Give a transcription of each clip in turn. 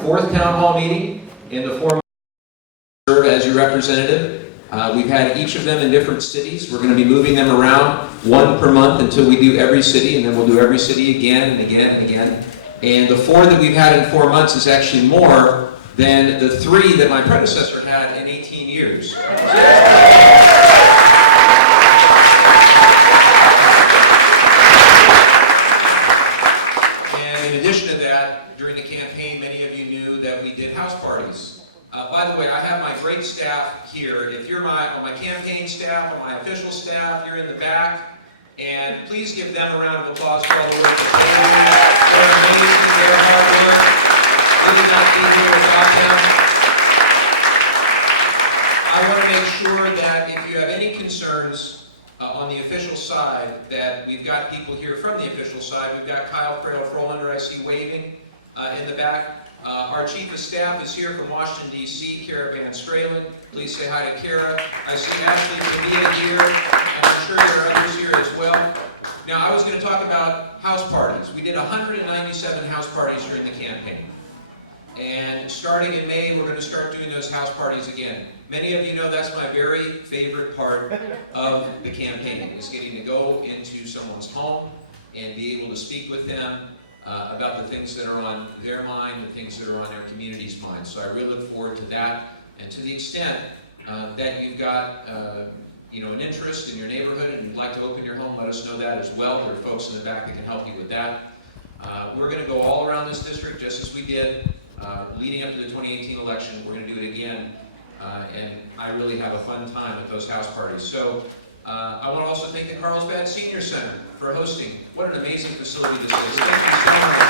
fourth town hall meeting in the 4 months I serve as your representative. We've had each of them in different cities. We're going to be moving them around one per month until we do every city, and then we'll do every city again and again and again. And the 4 that we've had in 4 months is actually more than the 3 that my predecessor had in 18 years. And in addition to that, during the campaign, many of you knew that we did house parties. By the way, I have my great staff here. If you're on my campaign staff, on my official staff, you're in the back. And please give them a round of applause for all the work that they do. They're amazing, they're hard work. We could not be here without them. I want to make sure that if you have any concerns on the official side, that we've got people here from the official side. We've got Kyle Frolander, I see waving in the back. Our Chief of Staff is here from Washington, D.C., Kara Van Stralen. Please say hi to Kara. I see Ashley Pavia here, and I'm sure there are others here as well. Now, I was going to talk about house parties. We did 197 house parties during the campaign. And starting in May, we're going to start doing those house parties again. Many of you know that's my very favorite part of the campaign, is getting to go into someone's home and be able to speak with them about the things that are on their mind, the things that are on their community's mind. So I really look forward to that. And to the extent that you've got an interest in your neighborhood and you'd like to open your home, let us know that as well. There are folks in the back that can help you with that. We're going to go all around this district just as we did leading up to the 2018 election. We're going to do it again. And I really have a fun time at those house parties. So I want to also thank the Carlsbad Senior Center for hosting. What an amazing facility this is. Thank you so much.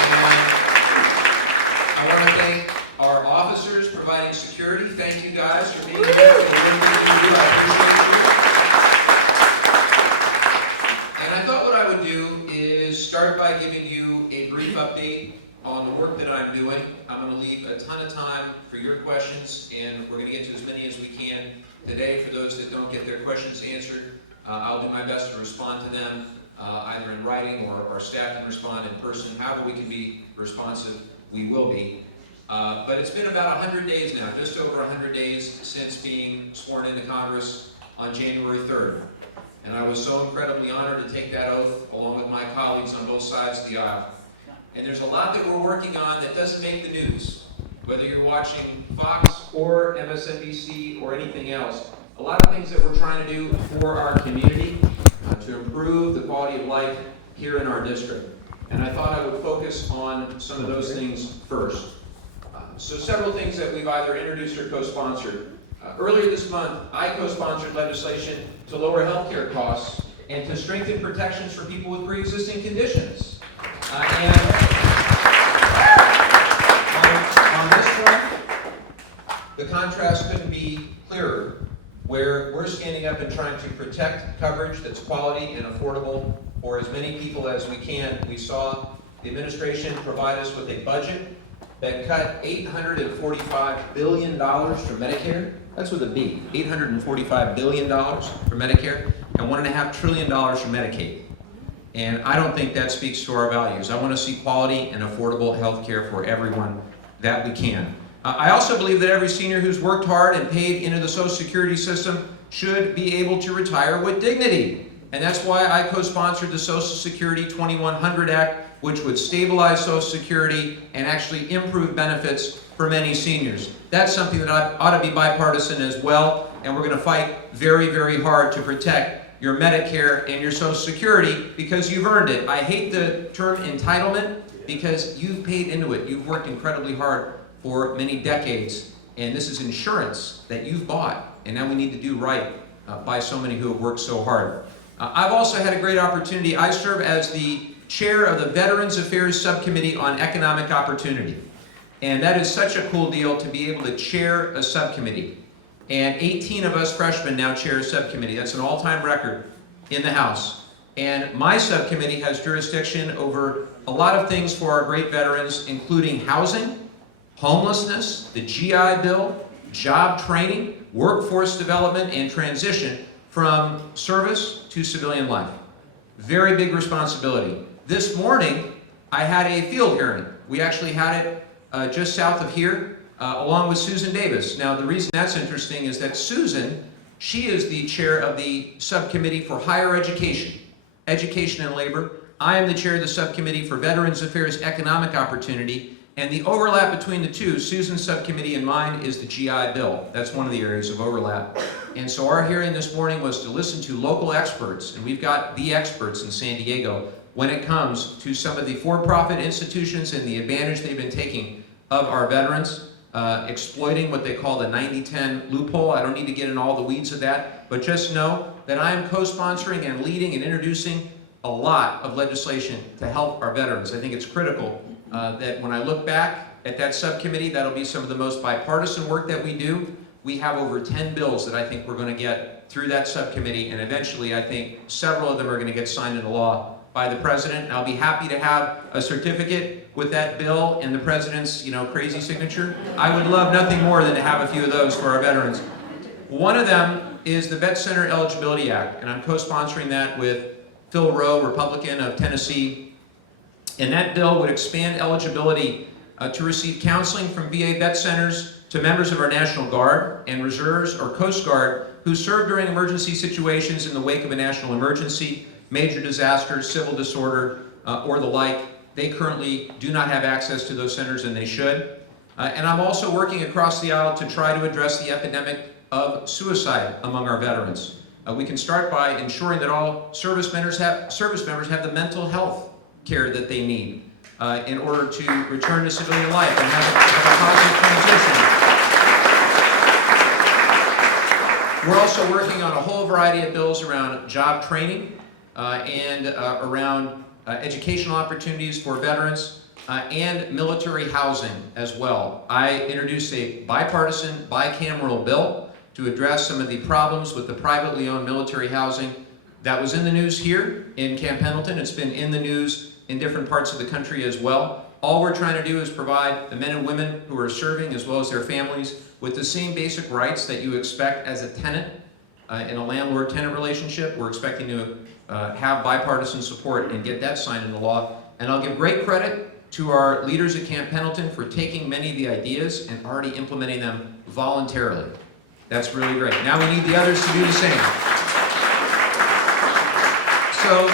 And I want to thank our officers providing security. Thank you guys for being here. For the work that you do. I appreciate you. And I thought what I would do is start by giving you a brief update on the work that I'm doing. I'm going to leave a ton of time for your questions, and we're going to get to as many as we can today. For those that don't get their questions answered, I'll do my best to respond to them, either in writing or our staff can respond in person. However we can be responsive, we will be. But it's been about 100 days now, just over 100 days since being sworn into Congress on January 3rd. And I was so incredibly honored to take that oath along with my colleagues on both sides of the aisle. And there's a lot that we're working on that doesn't make the news, whether you're watching Fox or MSNBC or anything else. A lot of things that we're trying to do for our community to improve the quality of life here in our district. And I thought I would focus on some of those things first. So several things that we've either introduced or co-sponsored. Earlier this month, I co-sponsored legislation to lower healthcare costs and to strengthen protections for people with pre-existing conditions. And on this one, the contrast couldn't be clearer, where we're standing up and trying to protect coverage that's quality and affordable for as many people as we can. We saw the administration provide us with a budget that cut $845 billion from Medicare. That's with a B, $845 billion for Medicare, and $1.5 trillion for Medicaid. And I don't think that speaks to our values. I want to see quality and affordable health care for everyone that we can. I also believe that every senior who's worked hard and paid into the Social Security system should be able to retire with dignity. And that's why I co-sponsored the Social Security 2100 Act, which would stabilize Social Security and actually improve benefits for many seniors. That's something that ought to be bipartisan as well, and we're going to fight very, very hard to protect your Medicare and your Social Security because you've earned it. I hate the term entitlement because you've paid into it. You've worked incredibly hard for many decades, and this is insurance that you've bought, and now we need to do right by so many who have worked so hard. I've also had a great opportunity. I serve as the chair of the Veterans Affairs Subcommittee on Economic Opportunity, and that is such a cool deal to be able to chair a subcommittee. And 18 of us freshmen now chair a subcommittee. That's an all-time record in the House. And my subcommittee has jurisdiction over a lot of things for our great veterans, including housing, homelessness, the GI Bill, job training, workforce development, and transition from service to civilian life. Very big responsibility. This morning, I had a field hearing. We actually had it just south of here, along with Susan Davis. Now, the reason that's interesting is that Susan, she is the chair of the subcommittee for higher education, education and labor. I am the chair of the subcommittee for Veterans Affairs Economic Opportunity, and the overlap between the two, Susan's subcommittee and mine, is the GI Bill. That's one of the areas of overlap. And so our hearing this morning was to listen to local experts, and we've got the experts in San Diego when it comes to some of the for-profit institutions and the advantage they've been taking of our veterans, exploiting what they call the 90-10 loophole. I don't need to get in all the weeds of that, but just know that I am co-sponsoring and leading and introducing a lot of legislation to help our veterans. I think it's critical that when I look back at that subcommittee, that'll be some of the most bipartisan work that we do. We have over 10 bills that I think we're going to get through that subcommittee, and eventually I think several of them are going to get signed into law by the president. And I'll be happy to have a certificate with that bill and the president's, crazy signature. I would love nothing more than to have a few of those for our veterans. One of them is the Vet Center Eligibility Act, and I'm co-sponsoring that with Phil Rowe, Republican of Tennessee. And that bill would expand eligibility to receive counseling from VA vet centers to members of our National Guard and Reserves or Coast Guard who serve during emergency situations in the wake of a national emergency, major disasters, civil disorder, or the like. They currently do not have access to those centers, and they should. And I'm also working across the aisle to try to address the epidemic of suicide among our veterans. We can start by ensuring that all service members have the mental health care that they need in order to return to civilian life and have a positive transition. We're also working on a whole variety of bills around job training and around educational opportunities for veterans and military housing as well. I introduced a bipartisan, bicameral bill to address some of the problems with the privately owned military housing that was in the news here in Camp Pendleton. It's been in the news in different parts of the country as well. All we're trying to do is provide the men and women who are serving, as well as their families, with the same basic rights that you expect as a tenant in a landlord-tenant relationship. We're expecting to have bipartisan support and get that signed into law. And I'll give great credit to our leaders at Camp Pendleton for taking many of the ideas and already implementing them voluntarily. That's really great. Now we need the others to do the same. So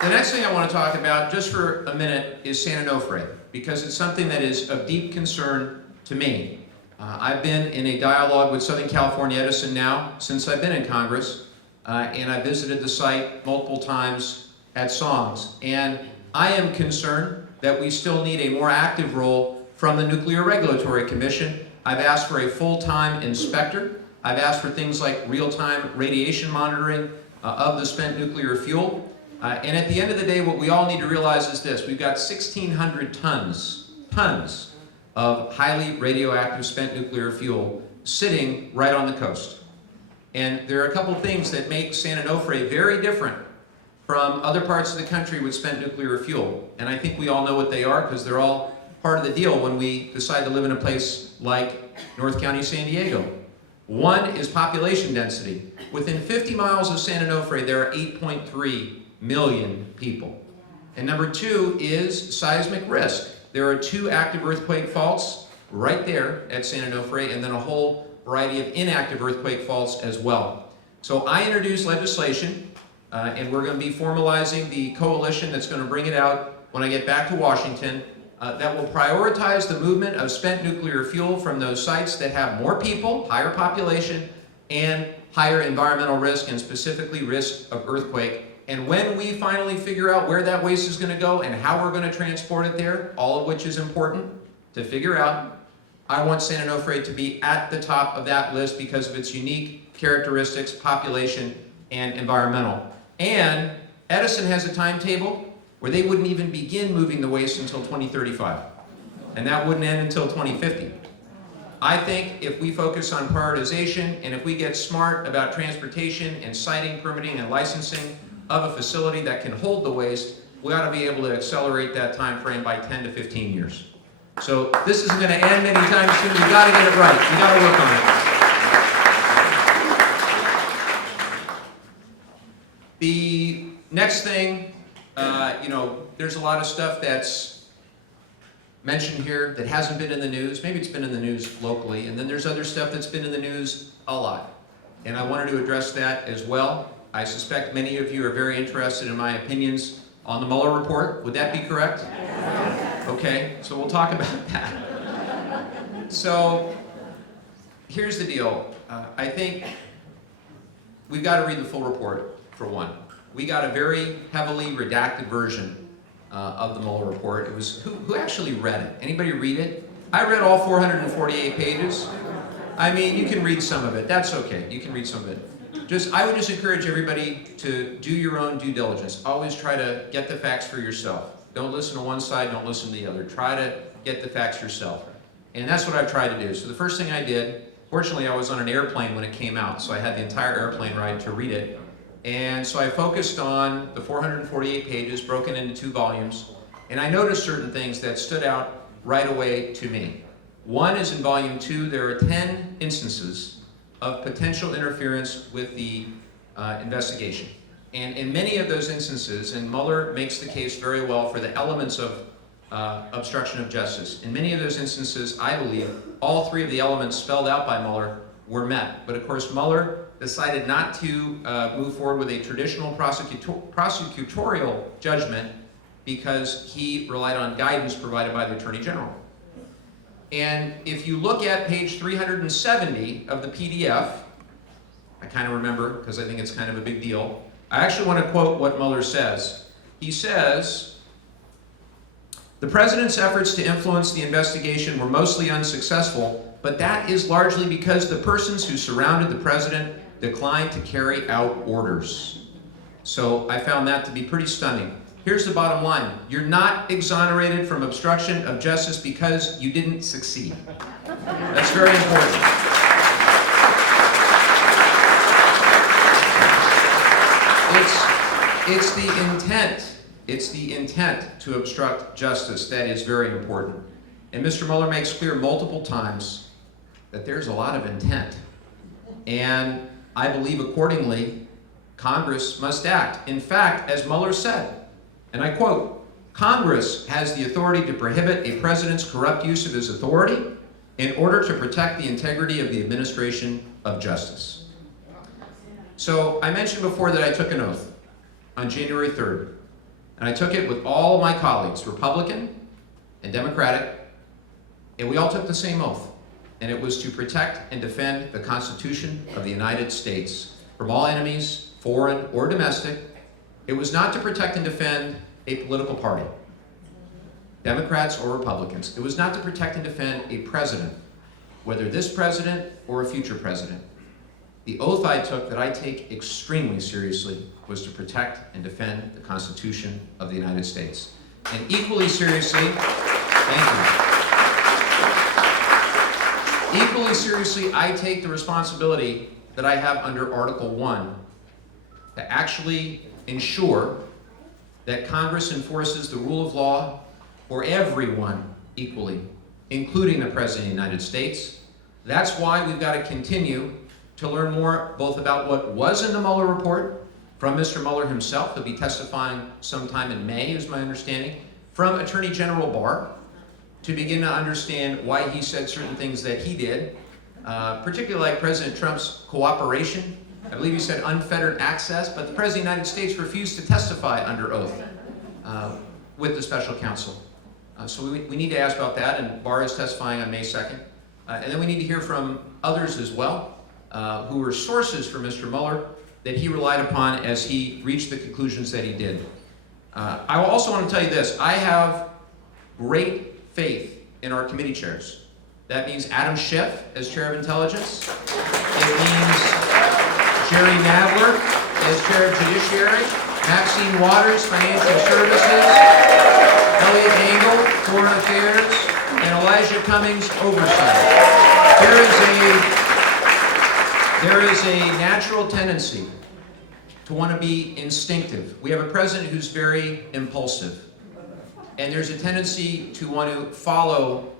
the next thing I want to talk about, just for a minute, is San Onofre, because it's something that is of deep concern to me. I've been in a dialogue with Southern California Edison now since I've been in Congress, and I visited the site multiple times at SONGS. And I am concerned that we still need a more active role from the Nuclear Regulatory Commission. I've asked for a full-time inspector. I've asked for things like real-time radiation monitoring of the spent nuclear fuel. And at the end of the day, what we all need to realize is this. We've got 1,600 tons of highly radioactive spent nuclear fuel sitting right on the coast. And there are a couple things that make San Onofre very different from other parts of the country with spent nuclear fuel. And I think we all know what they are because they're all part of the deal when we decide to live in a place like North County, San Diego. One is population density. Within 50 miles of San Onofre, there are 8.3 million people. And number two is seismic risk. There are 2 active earthquake faults right there at San Onofre, and then a whole variety of inactive earthquake faults as well. So I introduced legislation, and we're going to be formalizing the coalition that's going to bring it out when I get back to Washington, that will prioritize the movement of spent nuclear fuel from those sites that have more people, higher population, and higher environmental risk, and specifically risk of earthquake. And when we finally figure out where that waste is going to go and how we're going to transport it there, all of which is important to figure out, I want San Onofre to be at the top of that list because of its unique characteristics, population, and environmental. And Edison has a timetable where they wouldn't even begin moving the waste until 2035. And that wouldn't end until 2050. I think if we focus on prioritization and if we get smart about transportation and siting, permitting, and licensing of a facility that can hold the waste, we ought to be able to accelerate that time frame by 10 to 15 years. So this isn't going to end anytime soon. We got to get it right. We got to work on it. The next thing, there's a lot of stuff that's mention here that hasn't been in the news. Maybe it's been in the news locally, and then there's other stuff that's been in the news a lot. And I wanted to address that as well. I suspect many of you are very interested in my opinions on the Mueller report. Would that be correct? Okay, so we'll talk about that. So here's the deal. I think we've got to read the full report, for one. We got a very heavily redacted version of the Mueller report. It was, who actually read it? Anybody read it? I read all 448 pages. I mean, you can read some of it. That's okay. You can read some of it. I would just encourage everybody to do your own due diligence. Always try to get the facts for yourself. Don't listen to one side, don't listen to the other. Try to get the facts yourself. And that's what I've tried to do. So the first thing I did, fortunately I was on an airplane when it came out, so I had the entire airplane ride to read it. And so I focused on the 448 pages, broken into 2 volumes, and I noticed certain things that stood out right away to me. One is in volume 2, there are 10 instances of potential interference with the investigation. And in many of those instances, and Mueller makes the case very well for the elements of obstruction of justice. In many of those instances, I believe, all 3 of the elements spelled out by Mueller were met. But of course, Mueller decided not to move forward with a traditional prosecutorial judgment because he relied on guidance provided by the Attorney General. And if you look at page 370 of the PDF, I kind of remember because I think it's kind of a big deal. I actually want to quote what Mueller says. He says, "The president's efforts to influence the investigation were mostly unsuccessful, but that is largely because the persons who surrounded the president declined to carry out orders." So I found that to be pretty stunning. Here's the bottom line. You're not exonerated from obstruction of justice because you didn't succeed. That's very important. It's the intent. It's the intent to obstruct justice that is very important. And Mr. Mueller makes clear multiple times that there's a lot of intent. And I believe accordingly, Congress must act. In fact, as Mueller said, and I quote, "Congress has the authority to prohibit a president's corrupt use of his authority in order to protect the integrity of the administration of justice." So I mentioned before that I took an oath on January 3rd. And I took it with all of my colleagues, Republican and Democratic, and we all took the same oath. And it was to protect and defend the Constitution of the United States from all enemies, foreign or domestic. It was not to protect and defend a political party, Democrats or Republicans. It was not to protect and defend a president, whether this president or a future president. The oath I took, that I take extremely seriously, was to protect and defend the Constitution of the United States. And equally seriously, thank you. Equally seriously, I take the responsibility that I have under Article 1 to actually ensure that Congress enforces the rule of law for everyone equally, including the President of the United States. That's why we've got to continue to learn more both about what was in the Mueller report from Mr. Mueller himself. He'll be testifying sometime in May, is my understanding, from Attorney General Barr, to begin to understand why he said certain things that he did, particularly like President Trump's cooperation. I believe he said unfettered access, but the President of the United States refused to testify under oath with the special counsel. So we need to ask about that, and Barr is testifying on May 2nd. And then we need to hear from others as well, who were sources for Mr. Mueller that he relied upon as he reached the conclusions that he did. I also want to tell you this. I have great faith in our committee chairs. That means Adam Schiff as Chair of Intelligence. It means Jerry Nadler as Chair of Judiciary, Maxine Waters, Financial Services, Elliot Engel, Foreign Affairs, and Elijah Cummings, Oversight. There is a natural tendency to want to be instinctive. We have a president who's very impulsive. And there's a tendency to want to follow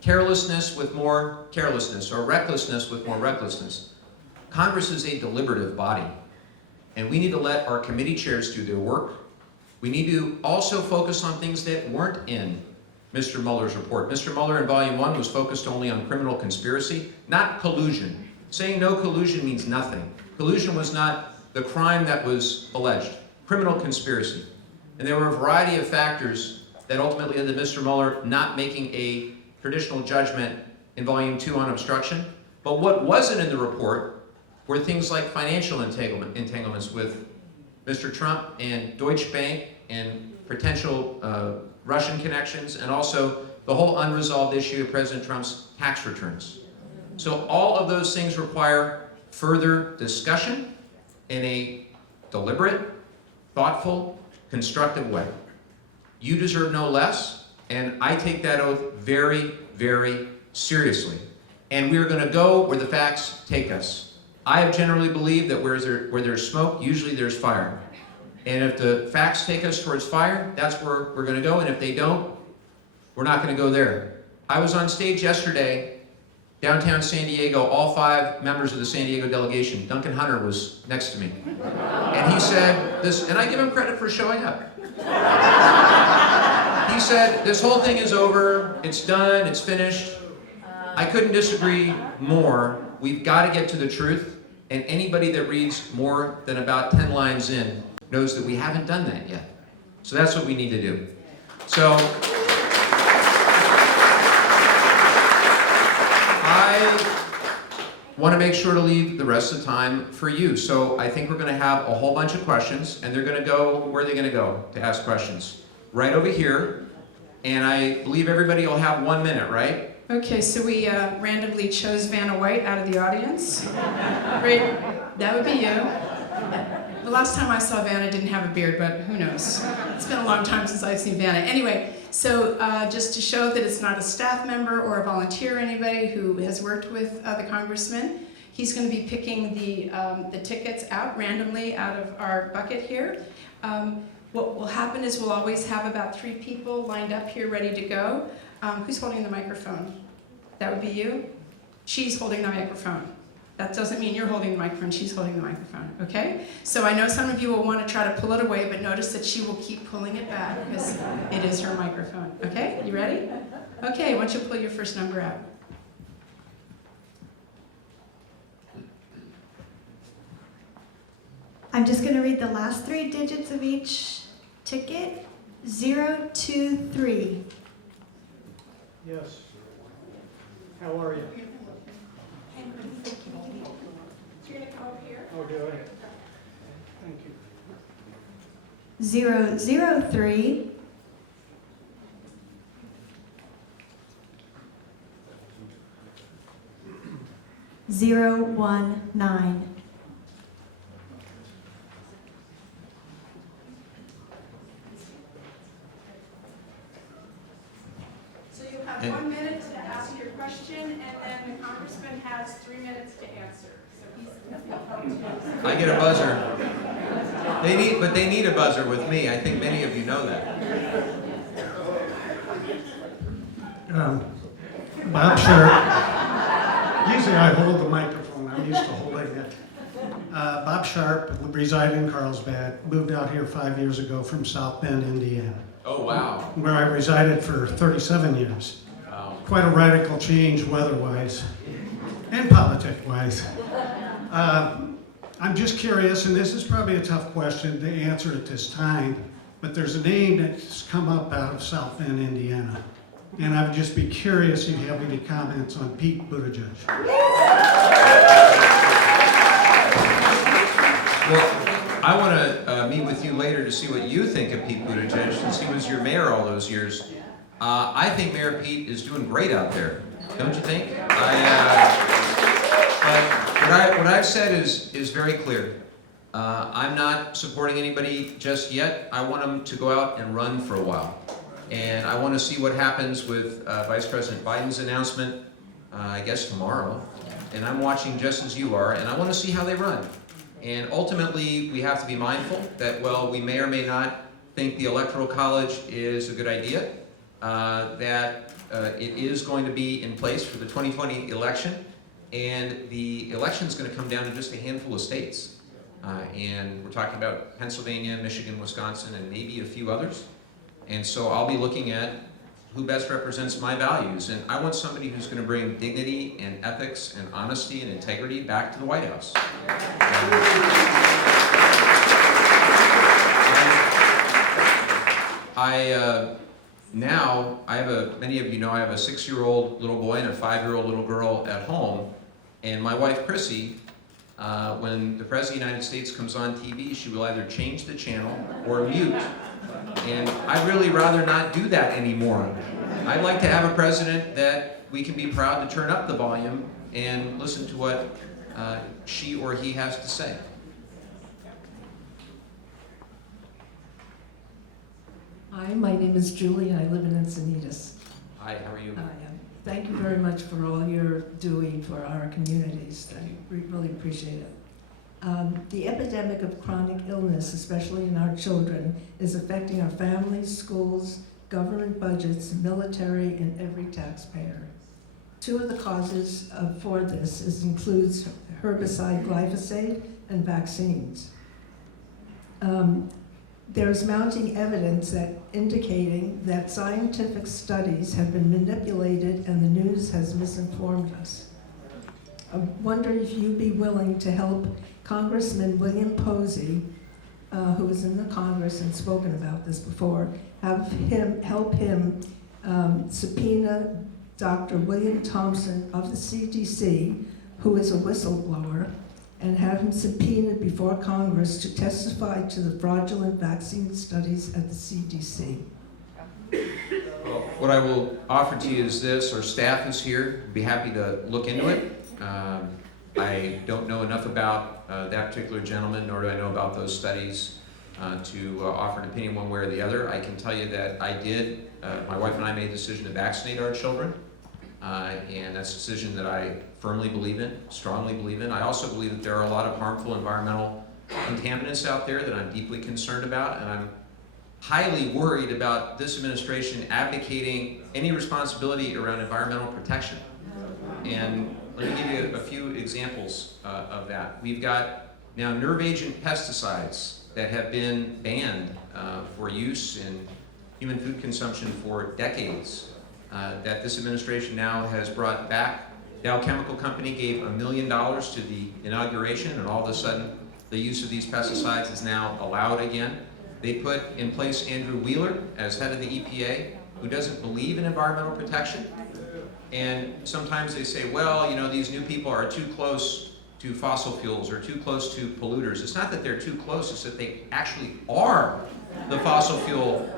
carelessness with more carelessness, or recklessness with more recklessness. Congress is a deliberative body, and we need to let our committee chairs do their work. We need to also focus on things that weren't in Mr. Mueller's report. Mr. Mueller in Volume 1 was focused only on criminal conspiracy, not collusion. Saying no collusion means nothing. Collusion was not the crime that was alleged. Criminal conspiracy. And there were a variety of factors that ultimately led to Mr. Mueller not making a traditional judgment in Volume 2 on obstruction. But what wasn't in the report were things like financial entanglements with Mr. Trump and Deutsche Bank and potential Russian connections, and also the whole unresolved issue of President Trump's tax returns. So all of those things require further discussion in a deliberate, thoughtful, constructive way. You deserve no less, and I take that oath very, very seriously. And we're going to go where the facts take us. I have generally believed that where there's smoke, usually there's fire. And if the facts take us towards fire, that's where we're going to go. And if they don't, we're not going to go there. I was on stage yesterday, downtown San Diego, all 5 members of the San Diego delegation. Duncan Hunter was next to me. And he said this, and I give him credit for showing up. He said, this whole thing is over, it's done, it's finished. I couldn't disagree more. We've got to get to the truth. And anybody that reads more than about 10 lines in knows that we haven't done that yet. So that's what we need to do. So I want to make sure to leave the rest of the time for you. So I think we're going to have a whole bunch of questions, and they're going to go, where are they going to go to ask questions? Right over here. And I believe everybody will have 1 minute, right? Okay, so we randomly chose Vanna White out of the audience. Right, that would be you. The last time I saw Vanna didn't have a beard, but who knows? It's been a long time since I've seen Vanna. Anyway, so just to show that it's not a staff member or a volunteer or anybody who has worked with the congressman, he's going to be picking the tickets out randomly out of our bucket here. What will happen is we'll always have about 3 people lined up here ready to go. Who's holding the microphone? That would be you? She's holding the microphone. That doesn't mean you're holding the microphone, she's holding the microphone, okay? So I know some of you will want to try to pull it away, but notice that she will keep pulling it back because it is her microphone, okay? You ready? Okay, why don't you pull your first number out? I'm just going to read the last 3 digits of each ticket. 023. Yes. How are you? You're going to come over here. Oh, go ahead. Thank you. 003. 019. So you have 1 minute to ask your question, and then the congressman has 3 minutes to answer. So I get a buzzer. They need a buzzer with me. I think many of you know that. Bob Sharp. Usually I hold the microphone. I'm used to holding it. Bob Sharp, reside in Carlsbad, moved out here 5 years ago from South Bend, Indiana, Oh, wow. where I resided for 37 years. Wow. Quite a radical change weather-wise and politic-wise. I'm just curious, and this is probably a tough question to answer at this time, but there's a name that's come up out of South Bend, Indiana. And I would just be curious if you have any comments on Pete Buttigieg. Well, I want to meet with you later to see what you think of Pete Buttigieg, since he was your mayor all those years. I think Mayor Pete is doing great out there, don't you think? But what I've said is very clear. I'm not supporting anybody just yet. I want him to go out and run for a while. And I want to see what happens with Vice President Biden's announcement, I guess tomorrow. And I'm watching just as you are, and I want to see how they run. And ultimately, we have to be mindful that, well, we may or may not think the Electoral College is a good idea, that it is going to be in place for the 2020 election, and the election is going to come down to just a handful of states. And we're talking about Pennsylvania, Michigan, Wisconsin, and maybe a few others. And so I'll be looking at who best represents my values. And I want somebody who's going to bring dignity and ethics and honesty and integrity back to the White House. Now, many of you know I have a 6-year-old little boy and a 5-year-old little girl at home. And my wife, Chrissy, when the President of the United States comes on TV, she will either change the channel or mute. And I'd really rather not do that anymore. I'd like to have a president that we can be proud to turn up the volume and listen to what she or he has to say. Hi, my name is Julie, and I live in Encinitas. Hi, how are you? Thank you very much for all you're doing for our communities. I really appreciate it. The epidemic of chronic illness, especially in our children, is affecting our families, schools, government budgets, military, and every taxpayer. Two of the causes for this includes herbicide glyphosate and vaccines. There's mounting evidence indicating that scientific studies have been manipulated and the news has misinformed us. I wonder if you'd be willing to help Congressman William Posey, who was in the Congress and spoken about this before, help him subpoena Dr. William Thompson of the CDC, who is a whistleblower, and have him subpoenaed before Congress to testify to the fraudulent vaccine studies at the CDC. Well, what I will offer to you is this: our staff is here. We'd be happy to look into it. I don't know enough about that particular gentleman, nor do I know about those studies to offer an opinion one way or the other. I can tell you that my wife and I made the decision to vaccinate our children, and that's a decision that I firmly believe in, strongly believe in. I also believe that there are a lot of harmful environmental contaminants out there that I'm deeply concerned about, and I'm highly worried about this administration abdicating any responsibility around environmental protection. And let me give you a few examples of that. We've got now nerve agent pesticides that have been banned for use in human food consumption for decades, that this administration now has brought back. Dow Chemical Company gave $1 million to the inauguration, and all of a sudden the use of these pesticides is now allowed again. They put in place Andrew Wheeler as head of the EPA, who doesn't believe in environmental protection. And sometimes they say, well, you know, these new people are too close to fossil fuels or too close to polluters. It's not that they're too close, it's that they actually are the fossil fuel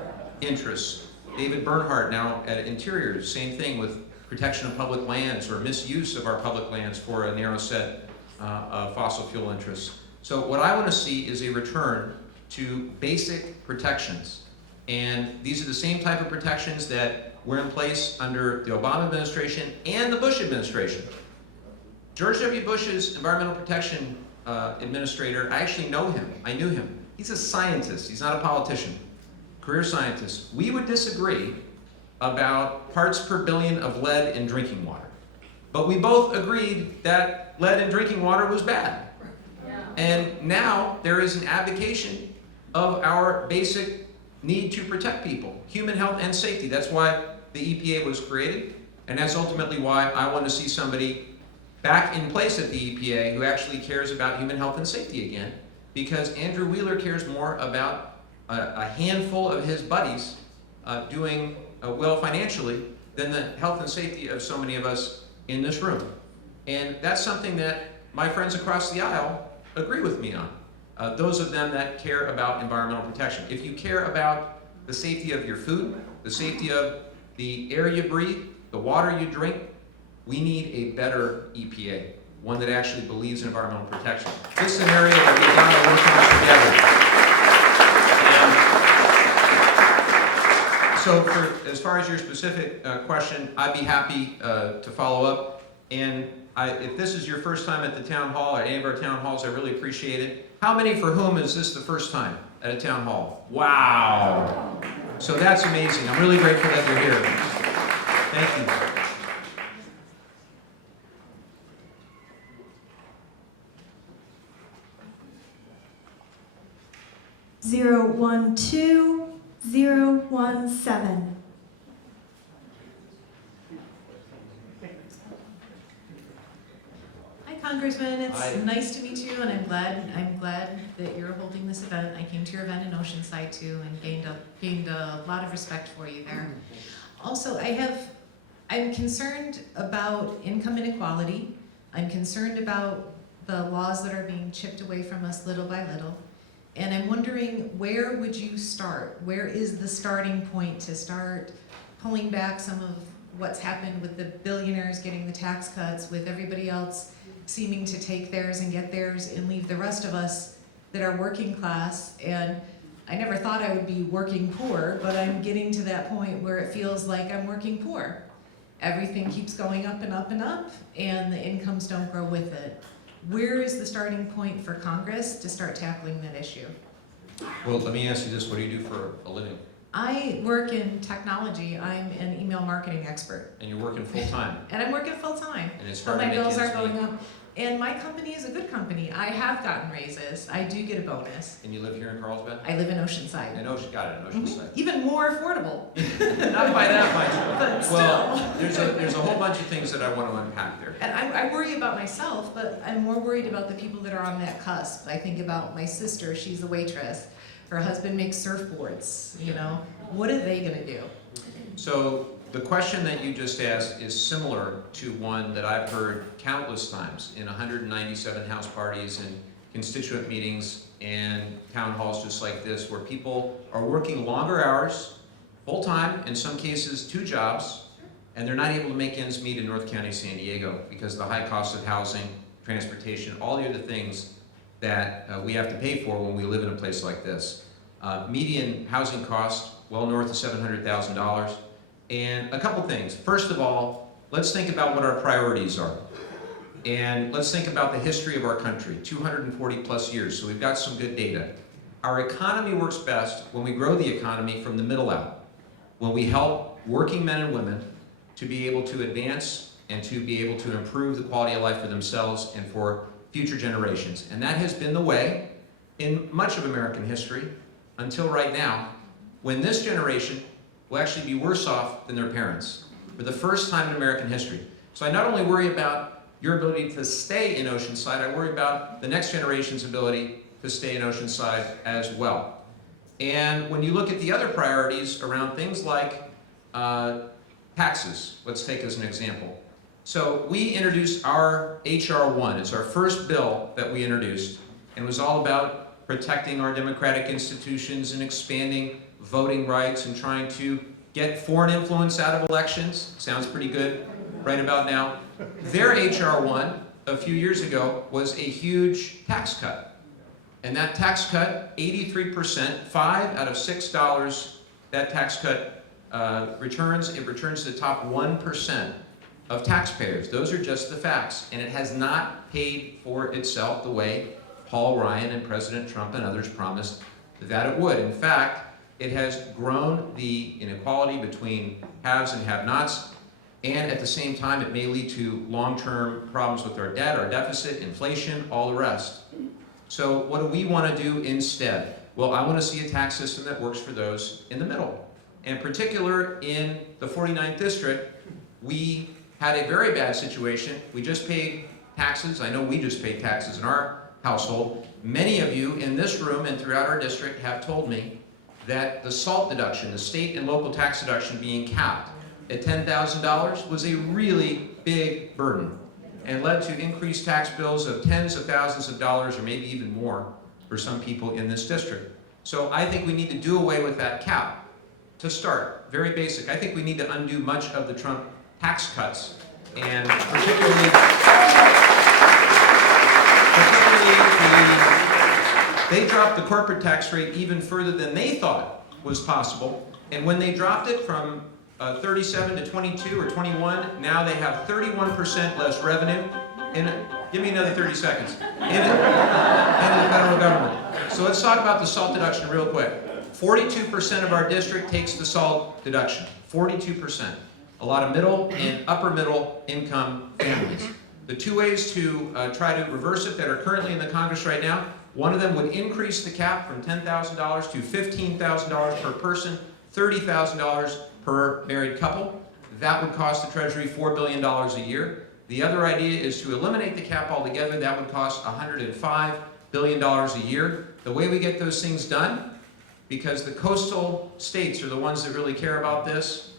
interests. David Bernhardt now at Interior, same thing with protection of public lands or misuse of our public lands for a narrow set of fossil fuel interests. So what I want to see is a return to basic protections. And these are the same type of protections that were in place under the Obama administration and the Bush administration. George W. Bush's environmental protection administrator, I actually know him. I knew him. He's a scientist. He's not a politician. Career scientist. We would disagree about parts per billion of lead in drinking water. But we both agreed that lead in drinking water was bad. Yeah. And now there is an abdication of our basic need to protect people, human health and safety. That's why the EPA was created, and that's ultimately why I want to see somebody back in place at the EPA who actually cares about human health and safety again, because Andrew Wheeler cares more about a handful of his buddies doing well financially than the health and safety of so many of us in this room. And that's something that my friends across the aisle agree with me on. Those of them that care about environmental protection. If you care about the safety of your food, the safety of the air you breathe, the water you drink, we need a better EPA, one that actually believes in environmental protection. This is an area that we've got to work on together. So as far as your specific question, I'd be happy to follow up. And if this is your first time at the town hall or any of our town halls, I really appreciate it. How many for whom is this the first time at a town hall? Wow. So that's amazing. I'm really grateful that you're here. Thank you. 012017. Congressman, it's Hi. nice to meet you, and I'm glad that you're holding this event. I came to your event in Oceanside too, and gained a lot of respect for you there. Also, I'm concerned about income inequality. I'm concerned about the laws that are being chipped away from us little by little. And I'm wondering, where would you start? Where is the starting point to start pulling back some of what's happened with the billionaires getting the tax cuts, with everybody else seeming to take theirs and get theirs and leave the rest of us that are working class? And I never thought I would be working poor, but I'm getting to that point where it feels like I'm working poor. Everything keeps going up and up and up, and the incomes don't grow with it. Where is the starting point for Congress to start tackling that issue? Well, let me ask you this, what do you do for a living? I work in technology. I'm an email marketing expert. And you're working full-time? And I'm working full-time. And it's But hard to my make bills are ends going meet. up. And my company is a good company. I have gotten raises. I do get a bonus. And you live here in Carlsbad? I live in Oceanside. In Ocean, got it, in Oceanside. Even more affordable. Not by that much. But still. Well, there's a whole bunch of things that I want to unpack there. And I worry about myself, but I'm more worried about the people that are on that cusp. I think about my sister. She's a waitress. Her husband makes surfboards, you know. What are they gonna do? So the question that you just asked is similar to one that I've heard countless times in 197 house parties and constituent meetings and town halls just like this, where people are working longer hours, full-time, in some cases 2 jobs, and they're not able to make ends meet in North County, San Diego, because of the high cost of housing, transportation, all the other things that we have to pay for when we live in a place like this. Median housing cost, well north of $700,000. And a couple things. First of all, let's think about what our priorities are. And let's think about the history of our country, 240 plus years, so we've got some good data. Our economy works best when we grow the economy from the middle out, when we help working men and women to be able to advance and to be able to improve the quality of life for themselves and for future generations. And that has been the way in much of American history until right now, when this generation will actually be worse off than their parents for the first time in American history. So I not only worry about your ability to stay in Oceanside, I worry about the next generation's ability to stay in Oceanside as well. And when you look at the other priorities around things like taxes, let's take as an example. So we introduced our HR 1. It's our first bill that we introduced, and it was all about protecting our democratic institutions and expanding voting rights and trying to get foreign influence out of elections. Sounds pretty good right about now. Their HR 1 a few years ago was a huge tax cut. And that tax cut, 83%, $5 out of $6 that tax cut returns the top 1% of taxpayers. Those are just the facts. And it has not paid for itself the way Paul Ryan and President Trump and others promised that it would. In fact, it has grown the inequality between haves and have-nots, and at the same time, it may lead to long-term problems with our debt, our deficit, inflation, all the rest. So what do we want to do instead? Well, I want to see a tax system that works for those in the middle. In particular, in the 49th District, we had a very bad situation. We just paid taxes. I know we just paid taxes in our household. Many of you in this room and throughout our district have told me that the SALT deduction, the state and local tax deduction being capped at $10,000 was a really big burden and led to increased tax bills of tens of thousands of dollars or maybe even more for some people in this district. So I think we need to do away with that cap to start. Very basic. I think we need to undo much of the Trump tax cuts, and particularly they dropped the corporate tax rate even further than they thought was possible. And when they dropped it from 37 to 22 or 21, now they have 31% less revenue. Give me another 30 seconds. In the federal government. So let's talk about the SALT deduction real quick. 42% of our district takes the SALT deduction. 42%. A lot of middle and upper middle income families. The two ways to try to reverse it that are currently in the Congress right now, one of them would increase the cap from $10,000 to $15,000 per person, $30,000 per married couple. That would cost the Treasury $4 billion a year. The other idea is to eliminate the cap altogether. That would cost $105 billion a year. The way we get those things done, because the coastal states are the ones that really care about this,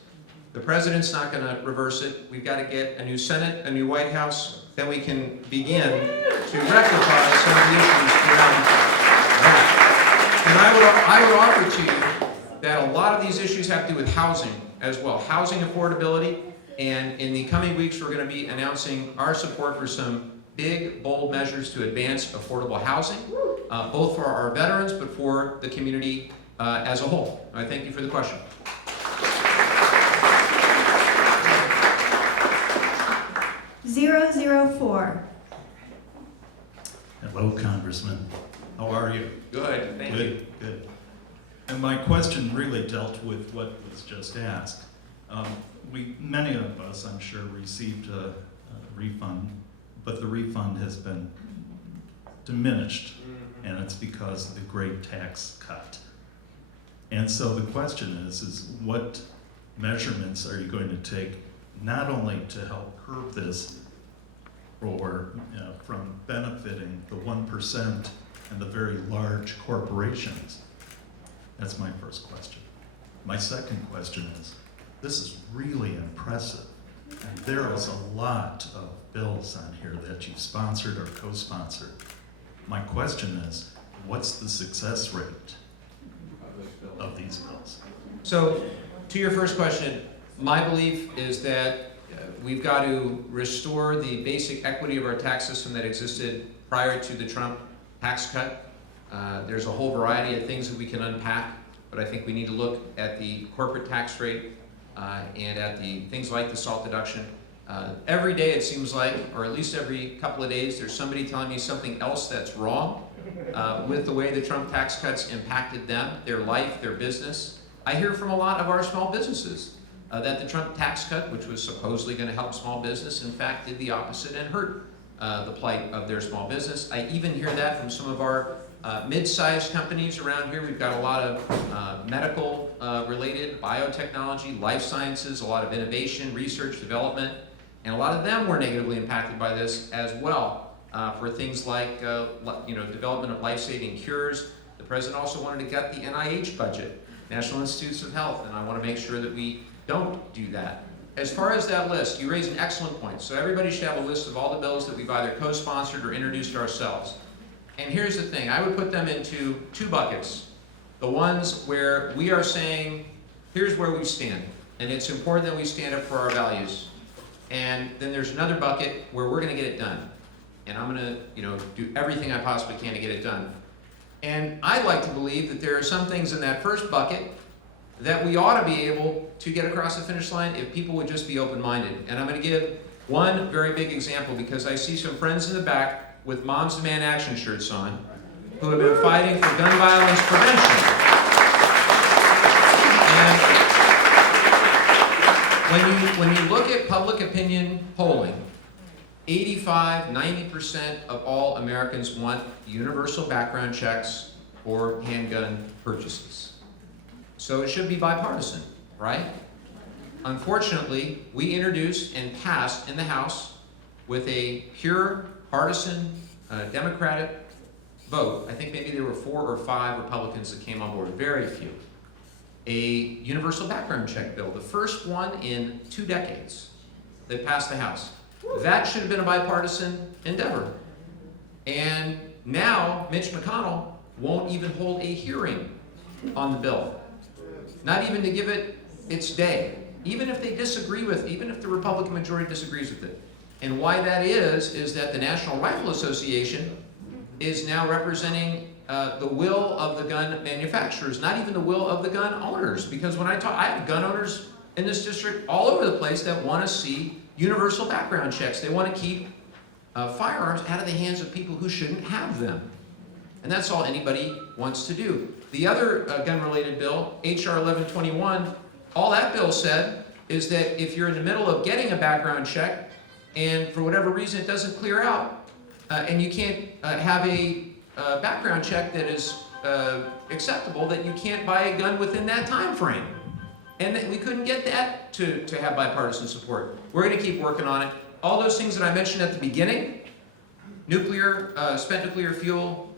the president's not going to reverse it. We've got to get a new Senate, a new White House, then we can begin to rectify some of the issues around that. And I would offer to you that a lot of these issues have to do with housing as well, housing affordability, and in the coming weeks we're going to be announcing our support for some big, bold measures to advance affordable housing, both for our veterans, but for the community as a whole. I thank you for the question. .004. Hello, Congressman. How are you? Good, thank you. Good. And my question really dealt with what was just asked. Many of us, I'm sure, received a refund, but the refund has been diminished, and it's because of the great tax cut. And so the question is what measurements are you going to take, not only to help curb this, or from benefiting the 1% and the very large corporations? That's my first question. My second question is, this is really impressive. And there is a lot of bills on here that you've sponsored or co-sponsored. My question is, what's the success rate of these bills? So, to your first question, my belief is that we've got to restore the basic equity of our tax system that existed prior to the Trump tax cut. There's a whole variety of things that we can unpack, but I think we need to look at the corporate tax rate and at the things like the SALT deduction. Every day it seems like, or at least every couple of days, there's somebody telling me something else that's wrong with the way the Trump tax cuts impacted them, their life, their business. I hear from a lot of our small businesses that the Trump tax cut, which was supposedly going to help small business, in fact did the opposite and hurt the plight of their small business. I even hear that from some of our mid-sized companies around here. We've got a lot of medical related, biotechnology, life sciences, a lot of innovation, research, development, and a lot of them were negatively impacted by this as well for things like development of life-saving cures. The president also wanted to gut the NIH budget, National Institutes of Health, and I want to make sure that we don't do that. As far as that list, you raise an excellent point. So everybody should have a list of all the bills that we've either co-sponsored or introduced ourselves. And here's the thing, I would put them into two buckets. The ones where we are saying, here's where we stand, and it's important that we stand up for our values. And then there's another bucket where we're going to get it done. And I'm going to do everything I possibly can to get it done. And I'd like to believe that there are some things in that first bucket that we ought to be able to get across the finish line if people would just be open-minded. And I'm going to give one very big example, because I see some friends in the back with Moms Demand Action shirts on who have been fighting for gun violence prevention. And when you look at public opinion polling, 85–90% of all Americans want universal background checks for handgun purchases. So it should be bipartisan, right? Unfortunately, we introduced and passed in the House with a pure partisan Democratic vote. I think maybe there were 4 or 5 Republicans that came on board, very few. A universal background check bill, the first one in 2 decades that passed the House. That should have been a bipartisan endeavor. And now Mitch McConnell won't even hold a hearing on the bill. Not even to give it its day. Even if they disagree with it, even if the Republican majority disagrees with it. And why that is that the National Rifle Association is now representing the will of the gun manufacturers, not even the will of the gun owners. Because when I have gun owners in this district all over the place that want to see universal background checks. They want to keep firearms out of the hands of people who shouldn't have them. And that's all anybody wants to do. The other gun-related bill, H.R. 1121, all that bill said is that if you're in the middle of getting a background check and for whatever reason it doesn't clear out and you can't have a background check that is acceptable, that you can't buy a gun within that time frame. And that we couldn't get that to have bipartisan support. We're going to keep working on it. all those things that I mentioned at the beginning, nuclear, spent nuclear fuel,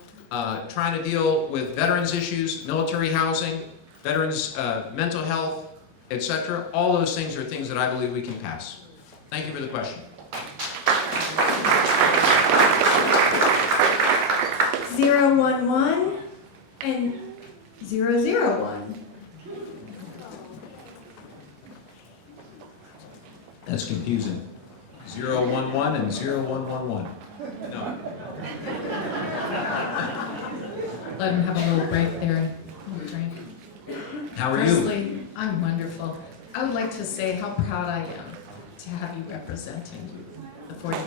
trying to deal with veterans issues, military housing, veterans' mental health, etc. All those things are things that I believe we can pass. Thank you for the question. 011 and 001. That's confusing. 011 and 0111. No. Let him have a little break there and drink. How are you? Firstly, I'm wonderful. I would like to say how proud I am to have you representing the 49th.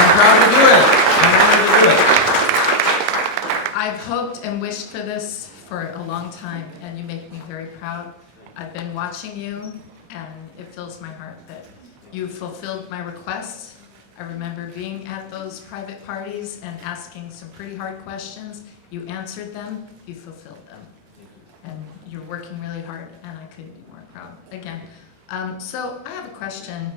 I'm proud to do it. I'm honored to do it. I've hoped and wished for this for a long time, and you make me very proud. I've been watching you, and it fills my heart that you fulfilled my requests. I remember being at those private parties and asking some pretty hard questions. You answered them, you fulfilled them. And you're working really hard, and I couldn't be more proud. Again, so I have a question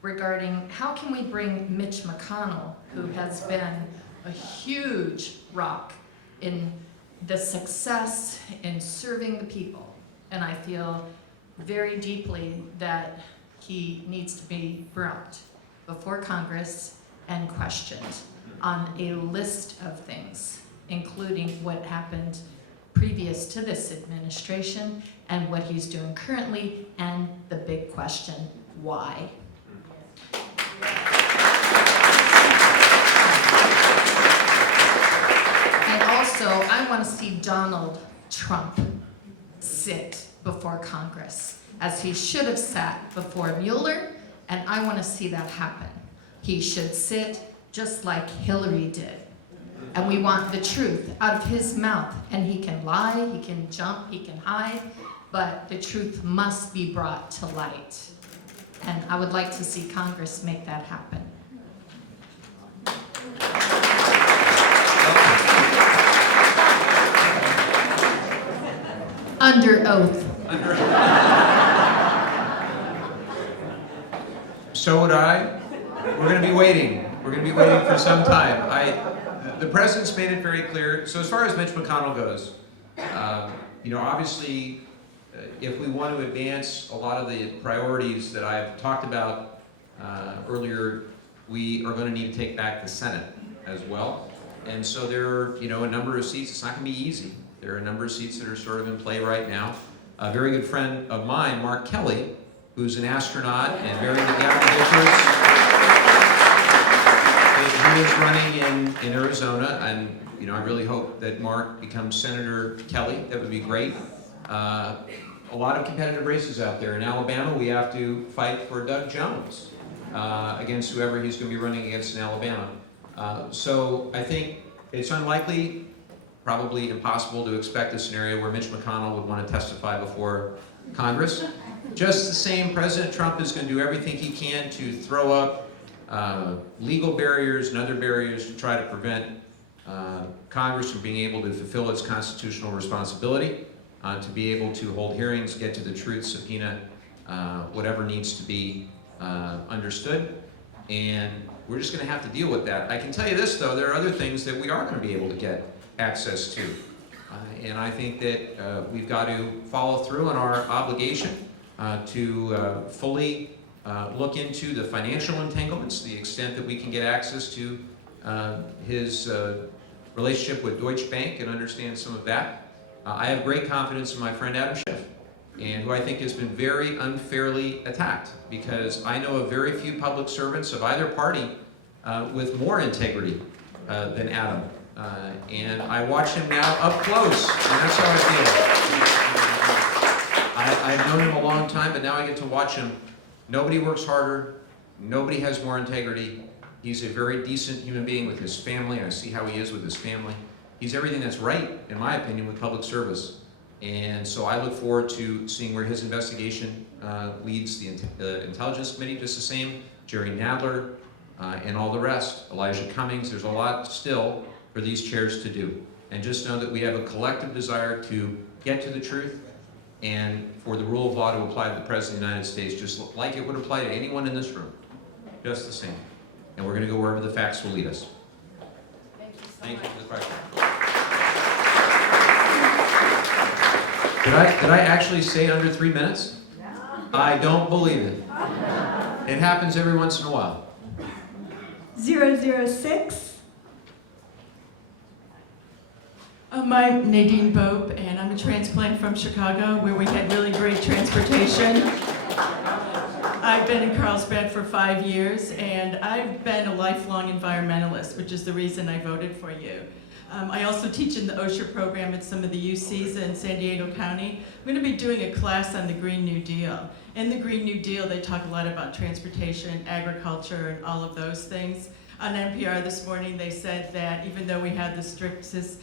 regarding how can we bring Mitch McConnell, who has been a huge rock in the success in serving the people, and I feel very deeply that he needs to be brought before Congress and questioned on a list of things, including what happened previous to this administration and what he's doing currently, and the big question, why? And also, I want to see Donald Trump sit before Congress, as he should have sat before Mueller, and I want to see that happen. He should sit just like Hillary did. And we want the truth out of his mouth. And he can lie, he can jump, he can hide, but the truth must be brought to light. And I would like to see Congress make that happen. Under oath. So would I. We're going to be waiting. We're going to be waiting for some time. The president's made it very clear. So as far as Mitch McConnell goes, obviously, if we want to advance a lot of the priorities that I've talked about earlier, we are going to need to take back the Senate as well. And so there are, a number of seats. It's not going to be easy. There are a number of seats that are sort of in play right now. A very good friend of mine, Mark Kelly, who's an astronaut and very ambitious. He is running in Arizona, and I really hope that Mark becomes Senator Kelly. That would be great. A lot of competitive races out there. In Alabama, we have to fight for Doug Jones against whoever he's going to be running against in Alabama. So I think it's unlikely, probably impossible to expect a scenario where Mitch McConnell would want to testify before Congress. Just the same, President Trump is going to do everything he can to throw up legal barriers and other barriers to try to prevent Congress from being able to fulfill its constitutional responsibility, to be able to hold hearings, get to the truth, subpoena whatever needs to be understood. And we're just going to have to deal with that. I can tell you this, though, there are other things that we are going to be able to get access to. And I think that we've got to follow through on our obligation to fully look into the financial entanglements, the extent that we can get access to his relationship with Deutsche Bank and understand some of that. I have great confidence in my friend Adam Schiff, and who I think has been very unfairly attacked, because I know of very few public servants of either party with more integrity than Adam. And I watch him now up close, and that's how I feel. I've known him a long time, but now I get to watch him. Nobody works harder. Nobody has more integrity. He's a very decent human being with his family. I see how he is with his family. He's everything that's right, in my opinion, with public service. And so I look forward to seeing where his investigation leads the Intelligence Committee, just the same, Jerry Nadler, and all the rest, Elijah Cummings. There's a lot still for these chairs to do. And just know that we have a collective desire to get to the truth, and for the rule of law to apply to the President of the United States just like it would apply to anyone in this room, just the same. And we're going to go wherever the facts will lead us. Thank you for the question. Did I actually say under 3 minutes? No. I don't believe it. It happens every once in a while. 006. I'm Nadine Bope, and I'm a transplant from Chicago, where we had really great transportation. I've been in Carlsbad for 5 years, and I've been a lifelong environmentalist, which is the reason I voted for you. I also teach in the OSHA program at some of the UCs in San Diego County. I'm going to be doing a class on the Green New Deal. In the Green New Deal, they talk a lot about transportation, agriculture, and all of those things. On NPR this morning, they said that even though we have the strictest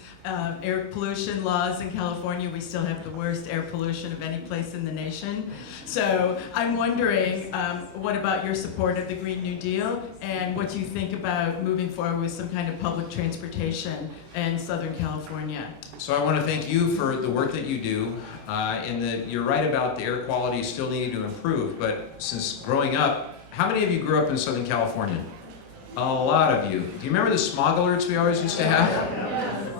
air pollution laws in California, we still have the worst air pollution of any place in the nation. So I'm wondering, what about your support of the Green New Deal, and what do you think about moving forward with some kind of public transportation in Southern California? So I want to thank you for the work that you do, you're right about the air quality still needing to improve, but since growing up, how many of you grew up in Southern California? A lot of you. Do you remember the smog alerts we always used to have?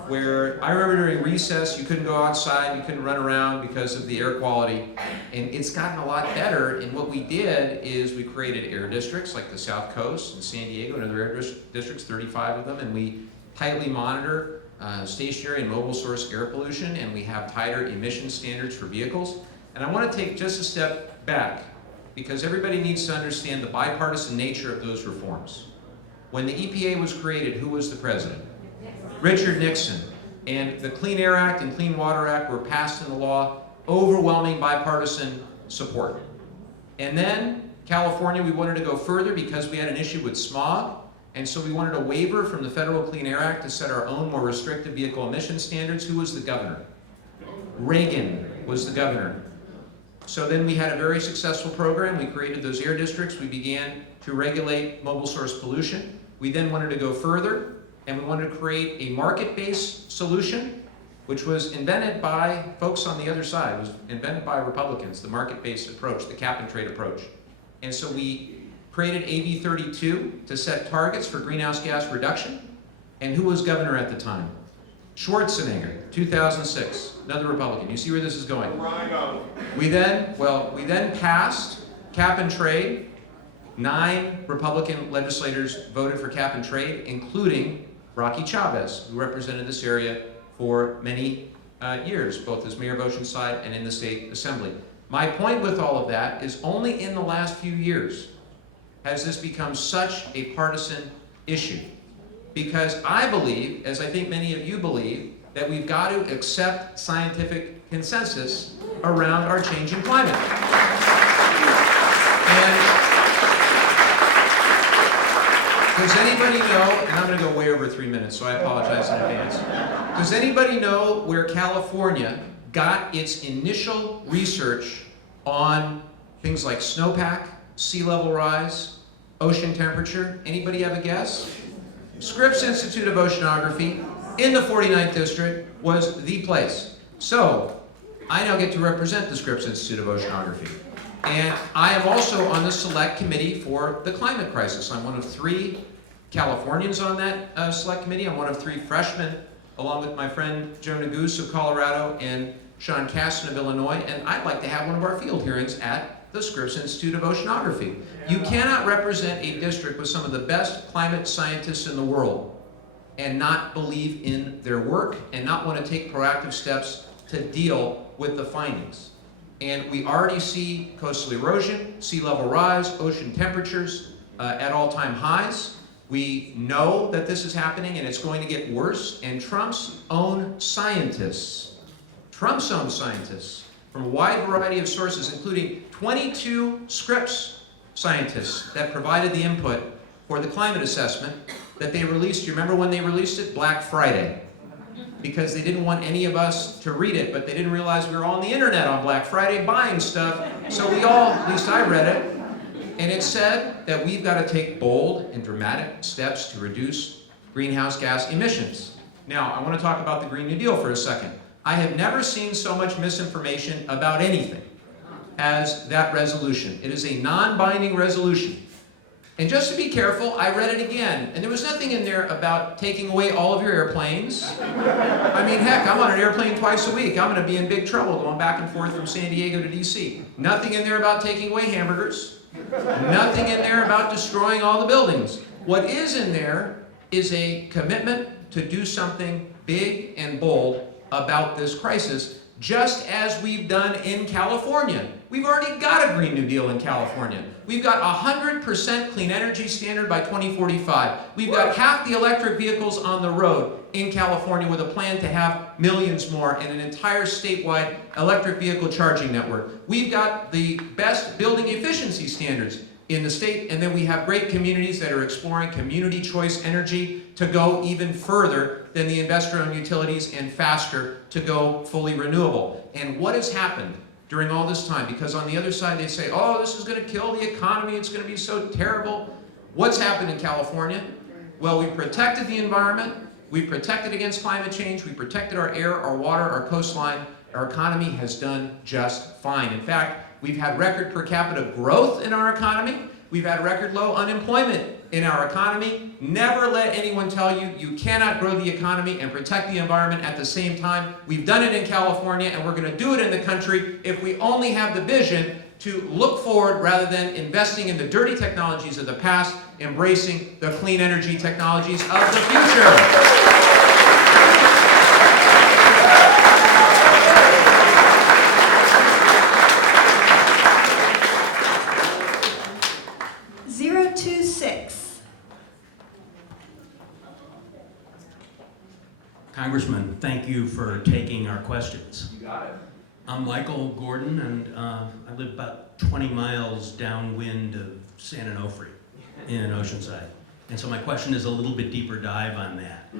Where I remember during recess, you couldn't go outside, you couldn't run around because of the air quality. And it's gotten a lot better. And what we did is we created air districts like the South Coast and San Diego and other air districts, 35 of them. And we tightly monitor stationary and mobile source air pollution. And we have tighter emission standards for vehicles. And I want to take just a step back because everybody needs to understand the bipartisan nature of those reforms. When the EPA was created, who was the president? Richard Nixon. And the Clean Air Act and Clean Water Act were passed into law, overwhelming bipartisan support. And then California, we wanted to go further because we had an issue with smog, and so we wanted a waiver from the Federal Clean Air Act to set our own more restrictive vehicle emission standards. Who was the governor? Reagan was the governor. So then we had a very successful program. We created those air districts. We began to regulate mobile source pollution. We then wanted to go further, and we wanted to create a market-based solution, which was invented by folks on the other side. It was invented by Republicans, the market-based approach, the cap-and-trade approach. And so we created AB 32 to set targets for greenhouse gas reduction. And who was governor at the time? Schwarzenegger, 2006, another Republican. You see where this is going? We then passed cap and trade. 9 Republican legislators voted for cap and trade, including Rocky Chavez, who represented this area for many years, both as mayor of Oceanside and in the state assembly. My point with all of that is only in the last few years has this become such a partisan issue. Because I believe, as I think many of you believe, that we've got to accept scientific consensus around our changing climate. And does anybody know, and I'm going to go way over 3 minutes, so I apologize in advance. Does anybody know where California got its initial research on things like snowpack, sea level rise, ocean temperature? Anybody have a guess? Scripps Institute of Oceanography in the 49th District was the place. So, I now get to represent the Scripps Institute of Oceanography. And I am also on the select committee for the climate crisis. I'm one of 3 Californians on that select committee. I'm one of 3 freshmen, along with my friend Joe Neguse of Colorado and Sean Caston of Illinois. And I'd like to have one of our field hearings at the Scripps Institute of Oceanography. You cannot represent a district with some of the best climate scientists in the world and not believe in their work and not want to take proactive steps to deal with the findings. And we already see coastal erosion, sea level rise, ocean temperatures at all-time highs. We know that this is happening and it's going to get worse. And Trump's own scientists from a wide variety of sources, including 22 Scripps scientists that provided the input for the climate assessment that they released. You remember when they released it? Black Friday. Because they didn't want any of us to read it, but they didn't realize we were all on the internet on Black Friday buying stuff. So we all, at least I read it, and it said that we've got to take bold and dramatic steps to reduce greenhouse gas emissions. Now, I want to talk about the Green New Deal for a second. I have never seen so much misinformation about anything as that resolution. It is a non-binding resolution. And just to be careful, I read it again, and there was nothing in there about taking away all of your airplanes. I mean, heck, I'm on an airplane twice a week. I'm going to be in big trouble going back and forth from San Diego to DC. Nothing in there about taking away hamburgers. Nothing in there about destroying all the buildings. What is in there is a commitment to do something big and bold about this crisis, just as we've done in California. We've already got a Green New Deal in California. We've got 100% clean energy standard by 2045. We've got half the electric vehicles on the road in California with a plan to have millions more and an entire statewide electric vehicle charging network. We've got the best building efficiency standards in the state, and then we have great communities that are exploring community choice energy to go even further than the investor-owned utilities and faster to go fully renewable. And what has happened during all this time? Because on the other side they say, oh, this is going to kill the economy, it's going to be so terrible. What's happened in California? Well, we protected the environment, we protected against climate change, we protected our air, our water, our coastline. Our economy has done just fine. In fact, we've had record per capita growth in our economy. We've had record low unemployment in our economy. Never let anyone tell you you cannot grow the economy and protect the environment at the same time. We've done it in California, and we're going to do it in the country if we only have the vision to look forward rather than investing in the dirty technologies of the past, embracing the clean energy technologies of the future. 026. Congressman, thank you for taking our questions. You got it. I'm Michael Gordon, and I live about 20 miles downwind of San Onofre in Oceanside. And so my question is a little bit deeper dive on that.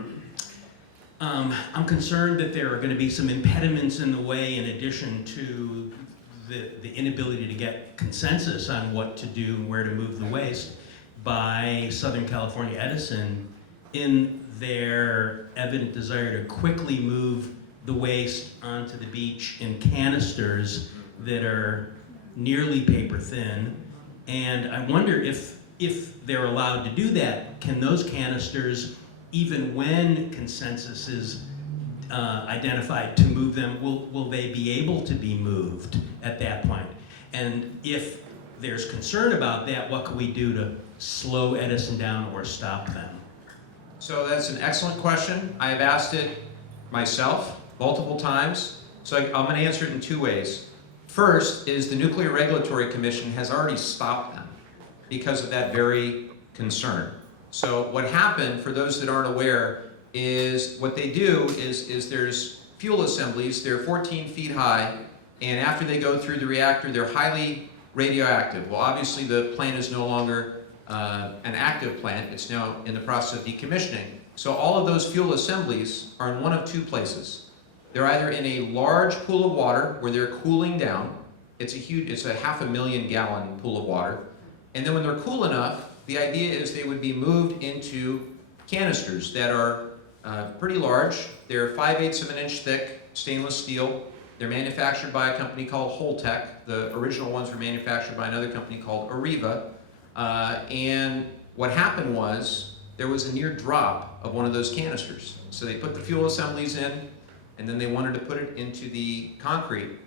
I'm concerned that there are going to be some impediments in the way, in addition to the inability to get consensus on what to do and where to move the waste by Southern California Edison in their evident desire to quickly move the waste onto the beach in canisters that are nearly paper thin. And I wonder if they're allowed to do that, can those canisters, even when consensus is identified to move them, will they be able to be moved at that point? And if there's concern about that, what can we do to slow Edison down or stop them? So that's an excellent question. I have asked it myself multiple times. So I'm going to answer it in two ways. First is the Nuclear Regulatory Commission has already stopped them because of that very concern. So what happened, for those that aren't aware, is what they do is there's fuel assemblies, they're 14 feet high, and after they go through the reactor, they're highly radioactive. Well, obviously the plant is no longer an active plant, it's now in the process of decommissioning. So all of those fuel assemblies are in one of two places. They're either in a large pool of water where they're cooling down. It's a 500,000 gallon pool of water. And then when they're cool enough, the idea is they would be moved into canisters that are pretty large. They're 5/8 of an inch thick, stainless steel. They're manufactured by a company called Holtec. The original ones were manufactured by another company called Areva. And what happened was there was a near drop of one of those canisters. So they put the fuel assemblies in, and then they wanted to put it into the concrete,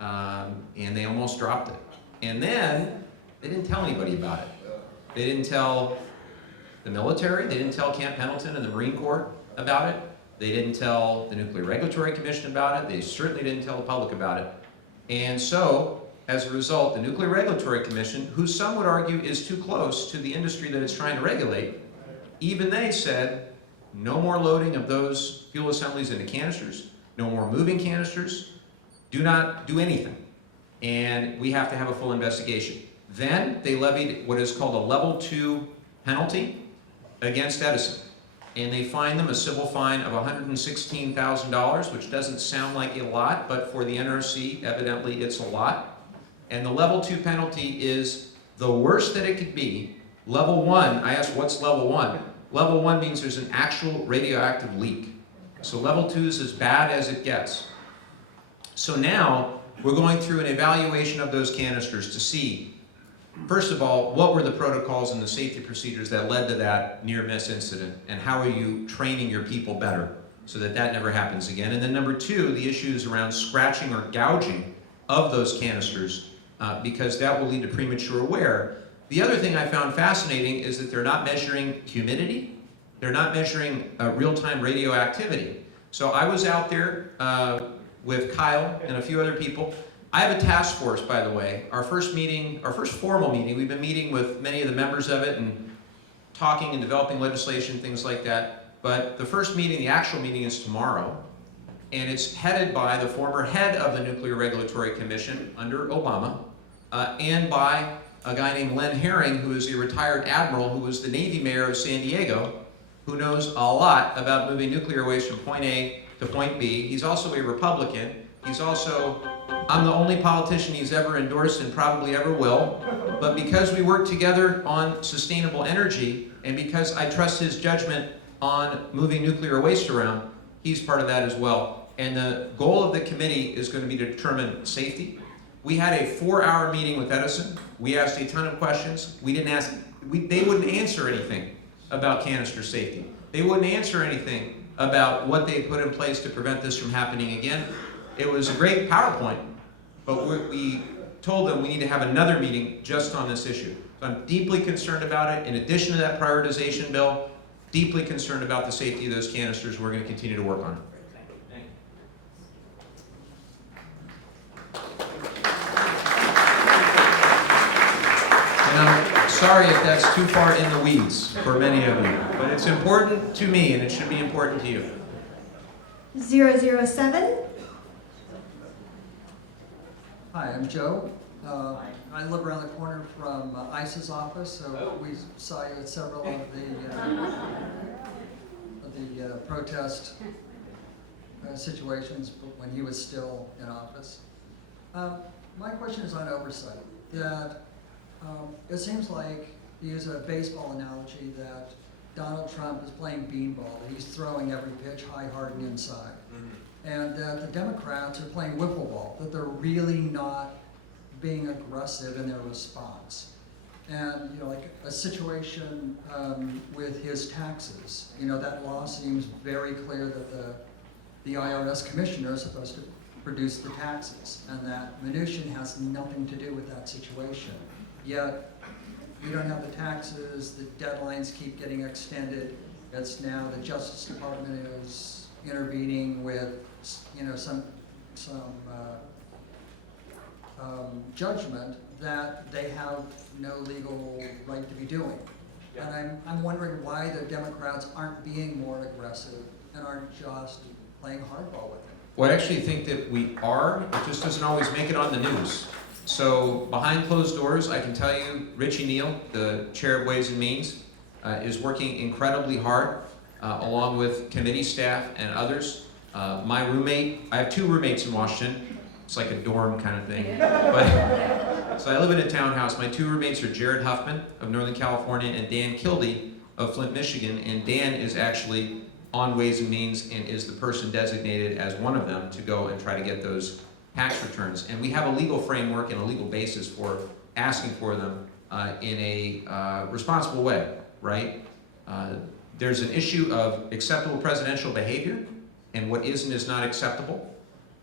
and they almost dropped it. And then they didn't tell anybody about it. They didn't tell the military, they didn't tell Camp Pendleton and the Marine Corps about it. They didn't tell the Nuclear Regulatory Commission about it. They certainly didn't tell the public about it. And so, as a result, the Nuclear Regulatory Commission, who some would argue is too close to the industry that it's trying to regulate, even they said, no more loading of those fuel assemblies into canisters, no more moving canisters, do not do anything. And we have to have a full investigation. Then they levied what is called a level 2 penalty against Edison. And they fined them a civil fine of $116,000, which doesn't sound like a lot, but for the NRC, evidently it's a lot. And the level 2 penalty is the worst that it could be. Level 1, I asked what's level 1? Level 1 means there's an actual radioactive leak. So level 2 is as bad as it gets. So now we're going through an evaluation of those canisters to see, first of all, what were the protocols and the safety procedures that led to that near miss incident, and how are you training your people better so that that never happens again? And then number two, the issues around scratching or gouging of those canisters, because that will lead to premature wear. The other thing I found fascinating is that they're not measuring humidity, they're not measuring real-time radioactivity. So I was out there with Kyle and a few other people. I have a task force, by the way. Our first meeting, our first formal meeting, we've been meeting with many of the members of it and talking and developing legislation, things like that. But the first meeting, the actual meeting, is tomorrow. And it's headed by the former head of the Nuclear Regulatory Commission under Obama, and by a guy named Len Herring, who is a retired admiral who was the Navy mayor of San Diego, who knows a lot about moving nuclear waste from point A to point B. He's also a Republican. He's also, I'm the only politician he's ever endorsed and probably ever will. But because we work together on sustainable energy, and because I trust his judgment on moving nuclear waste around, he's part of that as well. And the goal of the committee is going to be to determine safety. We had a 4-hour meeting with Edison. We asked a ton of questions. They wouldn't answer anything about canister safety. They wouldn't answer anything about what they put in place to prevent this from happening again. It was a great PowerPoint, but we told them we need to have another meeting just on this issue. So I'm deeply concerned about it. In addition to that prioritization bill, deeply concerned about the safety of those canisters. We're going to continue to work on it. And I'm sorry if that's too far in the weeds for many of you, but it's important to me and it should be important to you. 007. Hi, I'm Joe. I live around the corner from ICE's office, so we saw you at several of the protest situations when he was still in office. My question is on oversight. That it seems like, to use a baseball analogy, that Donald Trump is playing beanball, that he's throwing every pitch high, hard, and inside. And that the Democrats are playing wiffle ball, that they're really not being aggressive in their response. And, like a situation with his taxes, that law seems very clear that the IRS commissioner is supposed to produce the taxes, and that Mnuchin has nothing to do with that situation. Yet, we don't have the taxes, the deadlines keep getting extended. It's now the Justice Department is intervening with, some judgment that they have no legal right to be doing. Yeah. And I'm wondering why the Democrats aren't being more aggressive and aren't just playing hardball with it. Well, I actually think that we are. It just doesn't always make it on the news. So behind closed doors, I can tell you, Richie Neal, the chair of Ways and Means, is working incredibly hard, along with committee staff and others. My roommate, I have 2 roommates in Washington. It's like a dorm kind of thing. So I live in a townhouse. My 2 roommates are Jared Huffman of Northern California and Dan Kildee of Flint, Michigan. And Dan is actually on Ways and Means and is the person designated as one of them to go and try to get those tax returns. And we have a legal framework and a legal basis for asking for them in a responsible way, right? There's an issue of acceptable presidential behavior, and what isn't is not acceptable.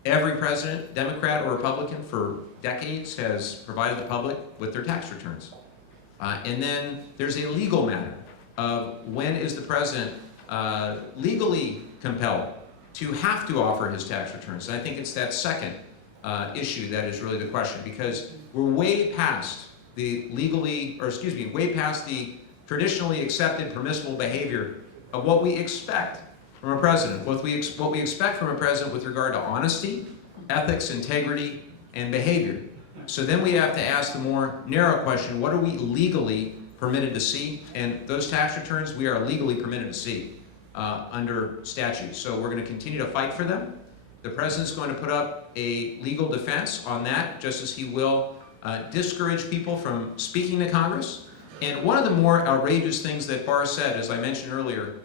Every president, Democrat or Republican, for decades has provided the public with their tax returns. And then there's a legal matter of when is the president legally compelled to have to offer his tax returns. And I think it's that second issue that is really the question, because we're way past the way past the traditionally accepted permissible behavior of what we expect from a president, what we expect from a president with regard to honesty, ethics, integrity, and behavior. So then we have to ask the more narrow question, what are we legally permitted to see? And those tax returns, we are legally permitted to see under statute. So we're going to continue to fight for them. The president's going to put up a legal defense on that, just as he will discourage people from speaking to Congress. And one of the more outrageous things that Barr said, as I mentioned earlier,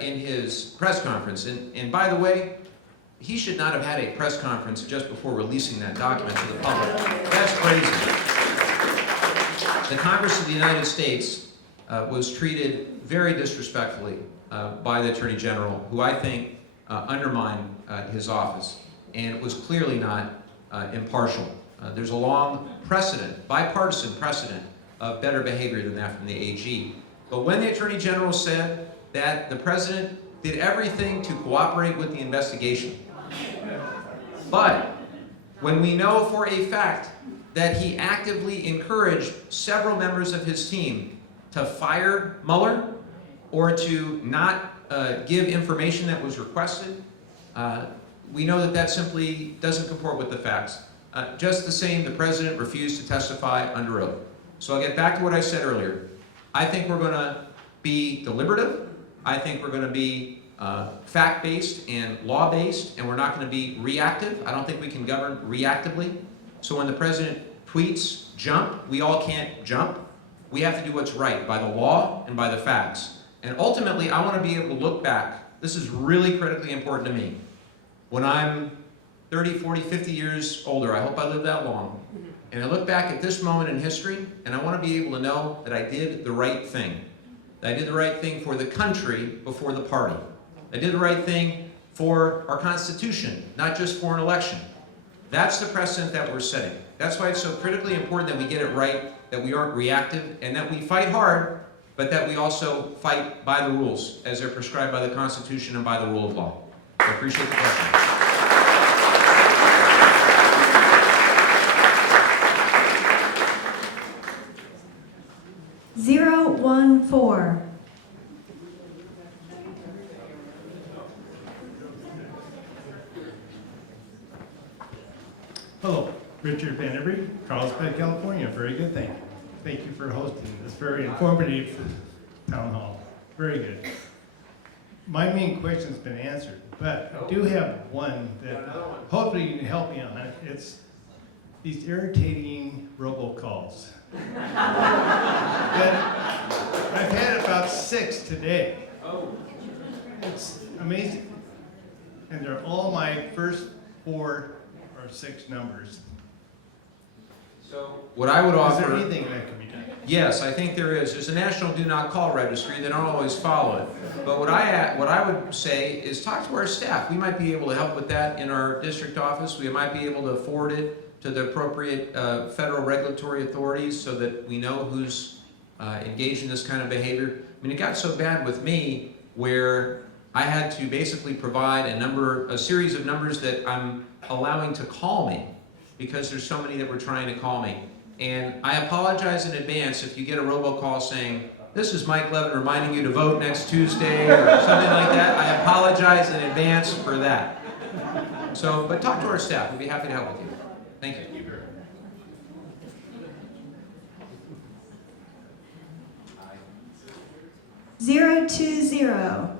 in his press conference, and by the way, he should not have had a press conference just before releasing that document to the public. That's crazy. The Congress of the United States was treated very disrespectfully by the Attorney General, who I think undermined his office, and it was clearly not impartial. There's a long precedent, bipartisan precedent, of better behavior than that from the AG. But when the Attorney General said that the President did everything to cooperate with the investigation, but when we know for a fact that he actively encouraged several members of his team to fire Mueller or to not give information that was requested, we know that that simply doesn't comport with the facts. Just the same, the President refused to testify under oath. So I'll get back to what I said earlier. I think we're going to be deliberative. I think we're going to be fact-based and law-based, and we're not going to be reactive. I don't think we can govern reactively. So when the President tweets, jump, we all can't jump. We have to do what's right by the law and by the facts. And ultimately, I want to be able to look back. This is really critically important to me. When I'm 30, 40, 50 years older, I hope I live that long, and I look back at this moment in history, and I want to be able to know that I did the right thing. That I did the right thing for the country before the party. I did the right thing for our Constitution, not just for an election. That's the precedent that we're setting. That's why it's so critically important that we get it right, that we aren't reactive, and that we fight hard, but that we also fight by the rules, as they're prescribed by the Constitution and by the rule of law. I appreciate the question. 014. Hello, Richard Van Every, Carlsbad, California. Very good, thank you. Thank you for hosting this very informative town hall. Very good. My main question's been answered, but I do have one that hopefully you can help me on. It's these irritating robocalls. I've had about 6 today. It's amazing. And they're all my first 4 or 6 numbers. So what I would offer... Is there anything that can be done? Yes, I think there is. There's a national do not call registry. They don't always follow it. But what I would say is talk to our staff. We might be able to help with that in our district office. We might be able to forward it to the appropriate federal regulatory authorities so that we know who's engaged in this kind of behavior. I mean, it got so bad with me where I had to basically provide a series of numbers that I'm allowing to call me because there's so many that were trying to call me. And I apologize in advance if you get a robocall saying, "This is Mike Levin reminding you to vote next Tuesday," or something like that. I apologize in advance for that. So, but talk to our staff. We'll be happy to help with you. Thank you. 020. I'm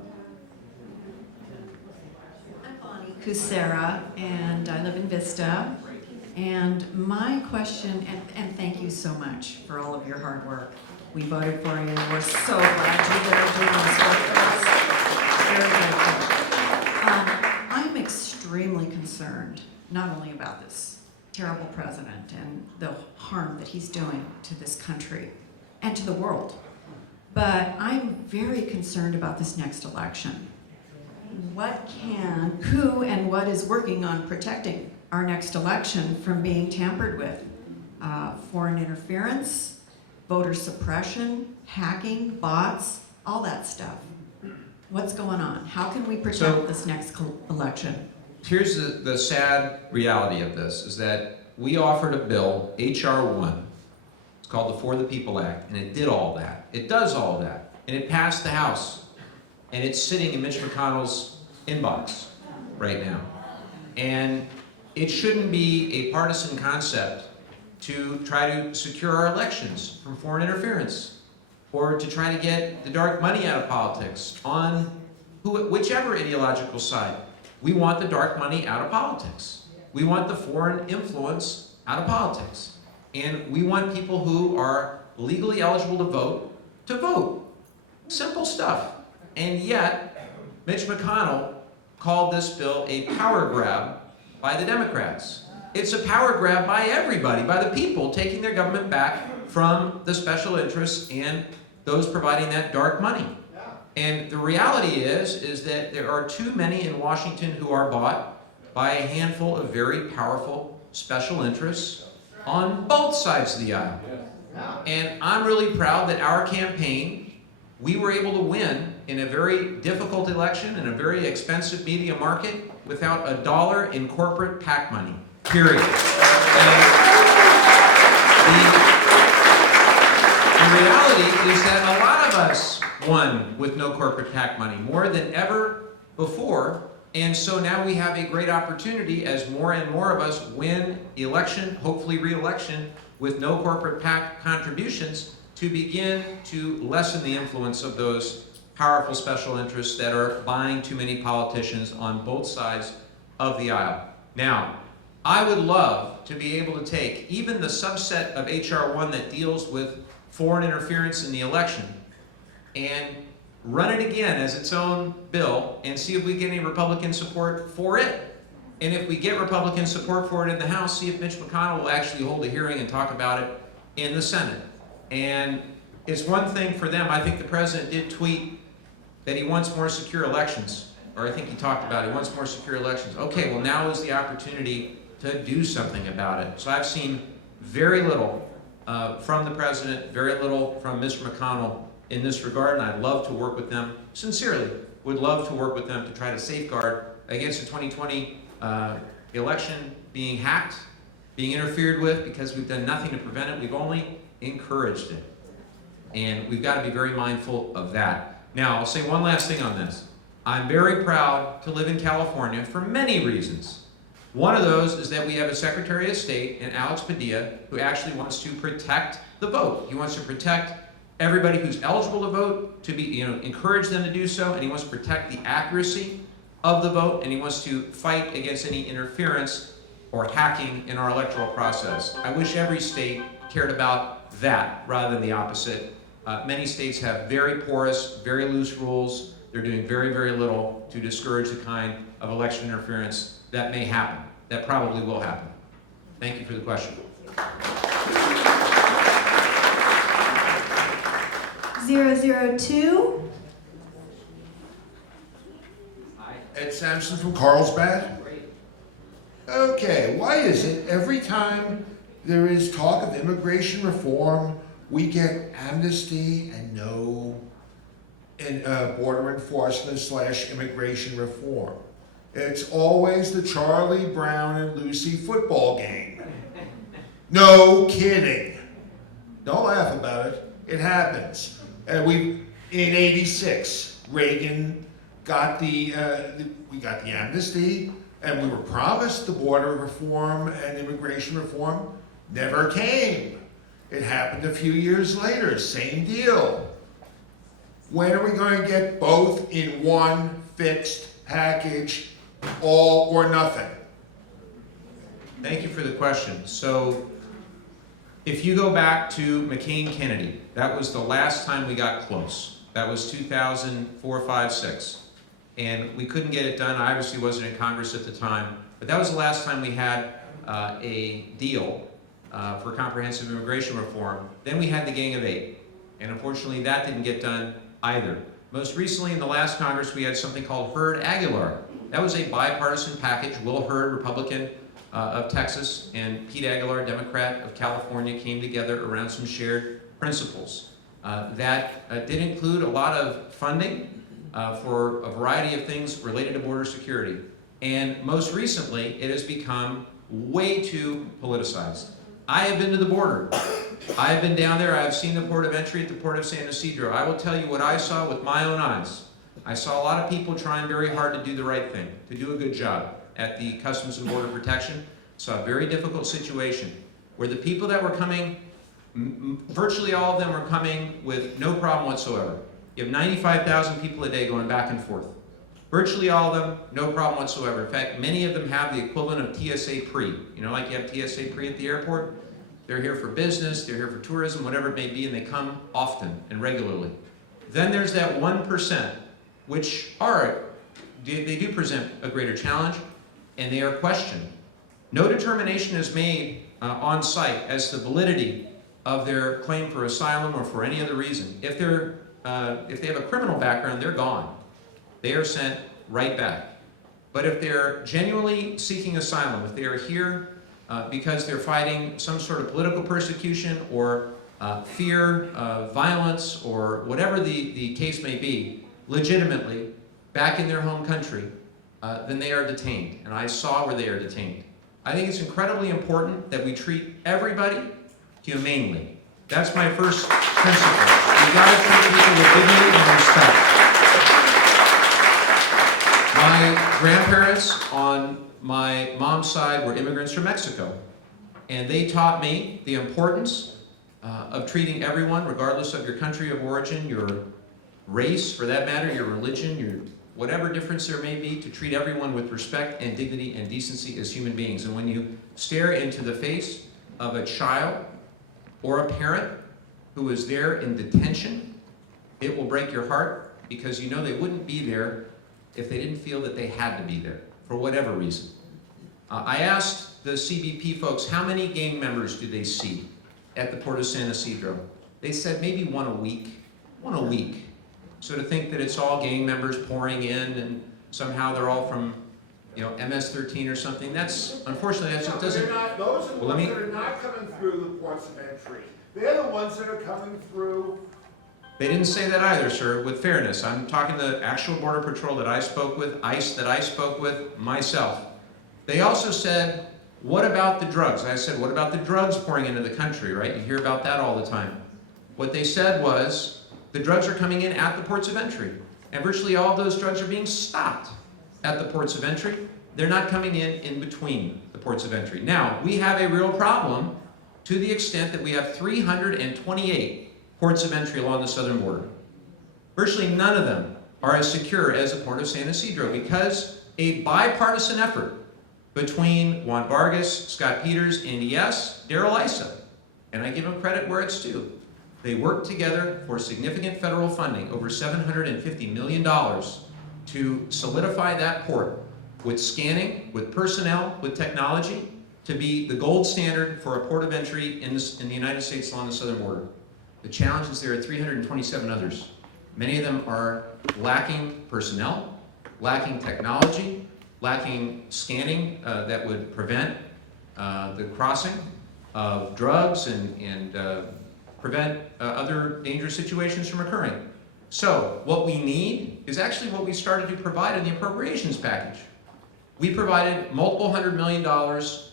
Bonnie Kucera, and I live in Vista. And my question, and thank you so much for all of your hard work. We voted for you. We're so glad you are doing this work for us. Very good. I'm extremely concerned, not only about this terrible president and the harm that he's doing to this country and to the world, but I'm very concerned about this next election. Who and what is working on protecting our next election from being tampered with? Foreign interference, voter suppression, hacking, bots, all that stuff. What's going on? How can we protect this next election? Here's the sad reality of this, is that we offered a bill, H.R. 1. It's called the For the People Act, and it did all that. It does all that. And it passed the House. And it's sitting in Mitch McConnell's inbox right now. And it shouldn't be a partisan concept to try to secure our elections from foreign interference, or to try to get the dark money out of politics on whichever ideological side. We want the dark money out of politics. We want the foreign influence out of politics. And we want people who are legally eligible to vote. Simple stuff. And yet, Mitch McConnell called this bill a power grab by the Democrats. It's a power grab by everybody, by the people taking their government back from the special interests and those providing that dark money. And the reality is that there are too many in Washington who are bought by a handful of very powerful special interests on both sides of the aisle. And I'm really proud that our campaign, we were able to win in a very difficult election in a very expensive media market without $1 in corporate PAC money, period. And the reality is that a lot of us won with no corporate PAC money, more than ever before. And so now we have a great opportunity as more and more of us win election, hopefully re-election, with no corporate PAC contributions to begin to lessen the influence of those powerful special interests that are buying too many politicians on both sides of the aisle. Now, I would love to be able to take even the subset of H.R. 1 that deals with foreign interference in the election and run it again as its own bill and see if we get any Republican support for it. And if we get Republican support for it in the House, see if Mitch McConnell will actually hold a hearing and talk about it in the Senate. And it's one thing for them. I think the president did tweet that he wants more secure elections, or I think he talked about it. He wants more secure elections. Okay, well now is the opportunity to do something about it. So I've seen very little from the president, very little from Mr. McConnell in this regard, and I'd love to work with them, sincerely, would love to work with them to try to safeguard against the 2020 election being hacked, being interfered with, because we've done nothing to prevent it. We've only encouraged it. And we've got to be very mindful of that. Now, I'll say one last thing on this. I'm very proud to live in California for many reasons. One of those is that we have a Secretary of State in Alex Padilla who actually wants to protect the vote. He wants to protect everybody who's eligible to vote, to be, encourage them to do so, and he wants to protect the accuracy of the vote, and he wants to fight against any interference or hacking in our electoral process. I wish every state cared about that rather than the opposite. Many states have very porous, very loose rules. They're doing very, very little to discourage the kind of election interference that may happen, that probably will happen. Thank you for the question. 002. Ed Sampson from Carlsbad. Okay, why is it every time there is talk of immigration reform, we get amnesty and no border enforcement / immigration reform? It's always the Charlie Brown and Lucy football game. No kidding. Don't laugh about it. It happens. In '86, Reagan got we got the amnesty, and we were promised the border reform and immigration reform. Never came. It happened a few years later, same deal. When are we going to get both in one fixed package, all or nothing? Thank you for the question. So, if you go back to McCain-Kennedy, that was the last time we got close. That was 2004, 5, 6. And we couldn't get it done. I obviously wasn't in Congress at the time, but that was the last time we had a deal for comprehensive immigration reform. Then we had the Gang of Eight, and unfortunately that didn't get done either. Most recently in the last Congress we had something called Hurd-Aguilar. That was a bipartisan package. Will Hurd, Republican of Texas, and Pete Aguilar, Democrat of California, came together around some shared principles. That did include a lot of funding for a variety of things related to border security. And most recently, it has become way too politicized. I have been to the border. I have been down there. I have seen the port of entry at the port of San Ysidro. I will tell you what I saw with my own eyes. I saw a lot of people trying very hard to do the right thing, to do a good job at the Customs and Border Protection. Saw a very difficult situation where the people that were coming, virtually all of them were coming with no problem whatsoever. You have 95,000 people a day going back and forth. Virtually all of them, no problem whatsoever. In fact, many of them have the equivalent of TSA pre. You know, like you have TSA pre at the airport? They're here for business, they're here for tourism, whatever it may be, and they come often and regularly. Then there's that 1%, which are they do present a greater challenge, and they are questioned. No determination is made on site as to the validity of their claim for asylum or for any other reason. If they have a criminal background, they're gone. They are sent right back. But if they're genuinely seeking asylum, if they are here because they're fighting some sort of political persecution or fear of violence or whatever the case may be, legitimately, back in their home country, then they are detained. And I saw where they are detained. I think it's incredibly important that we treat everybody humanely. That's my first principle. We've got to treat people with dignity and respect. My grandparents on my mom's side were immigrants from Mexico, and they taught me the importance of treating everyone, regardless of your country of origin, your race, for that matter, your religion, your whatever difference there may be, to treat everyone with respect and dignity and decency as human beings. And when you stare into the face of a child or a parent who is there in detention, it will break your heart, because you know they wouldn't be there if they didn't feel that they had to be there, for whatever reason. I asked the CBP folks, how many gang members do they see at the Port of San Ysidro? They said maybe one a week. One a week. So to think that it's all gang members pouring in and somehow they're all from, MS-13 or something, that's, unfortunately, that just doesn't... Those are the ones that are not coming through the ports of entry. They're the ones that are coming through. They didn't say that either, sir, with fairness. I'm talking the actual Border Patrol that I spoke with, ICE that I spoke with, myself. They also said, what about the drugs? I said, what about the drugs pouring into the country, right? You hear about that all the time. What they said was, the drugs are coming in at the ports of entry. And virtually all those drugs are being stopped at the ports of entry. They're not coming in between the ports of entry. Now, we have a real problem to the extent that we have 328 ports of entry along the southern border. Virtually none of them are as secure as the Port of San Ysidro, because a bipartisan effort between Juan Vargas, Scott Peters, and yes, Darrell Issa, and I give him credit where it's due, they worked together for significant federal funding, over $750 million, to solidify that port with scanning, with personnel, with technology, to be the gold standard for a port of entry in the United States along the southern border. The challenge is there are 327 others. Many of them are lacking personnel, lacking technology, lacking scanning that would prevent the crossing of drugs and prevent other dangerous situations from occurring. So what we need is actually what we started to provide in the appropriations package. We provided multiple $100 million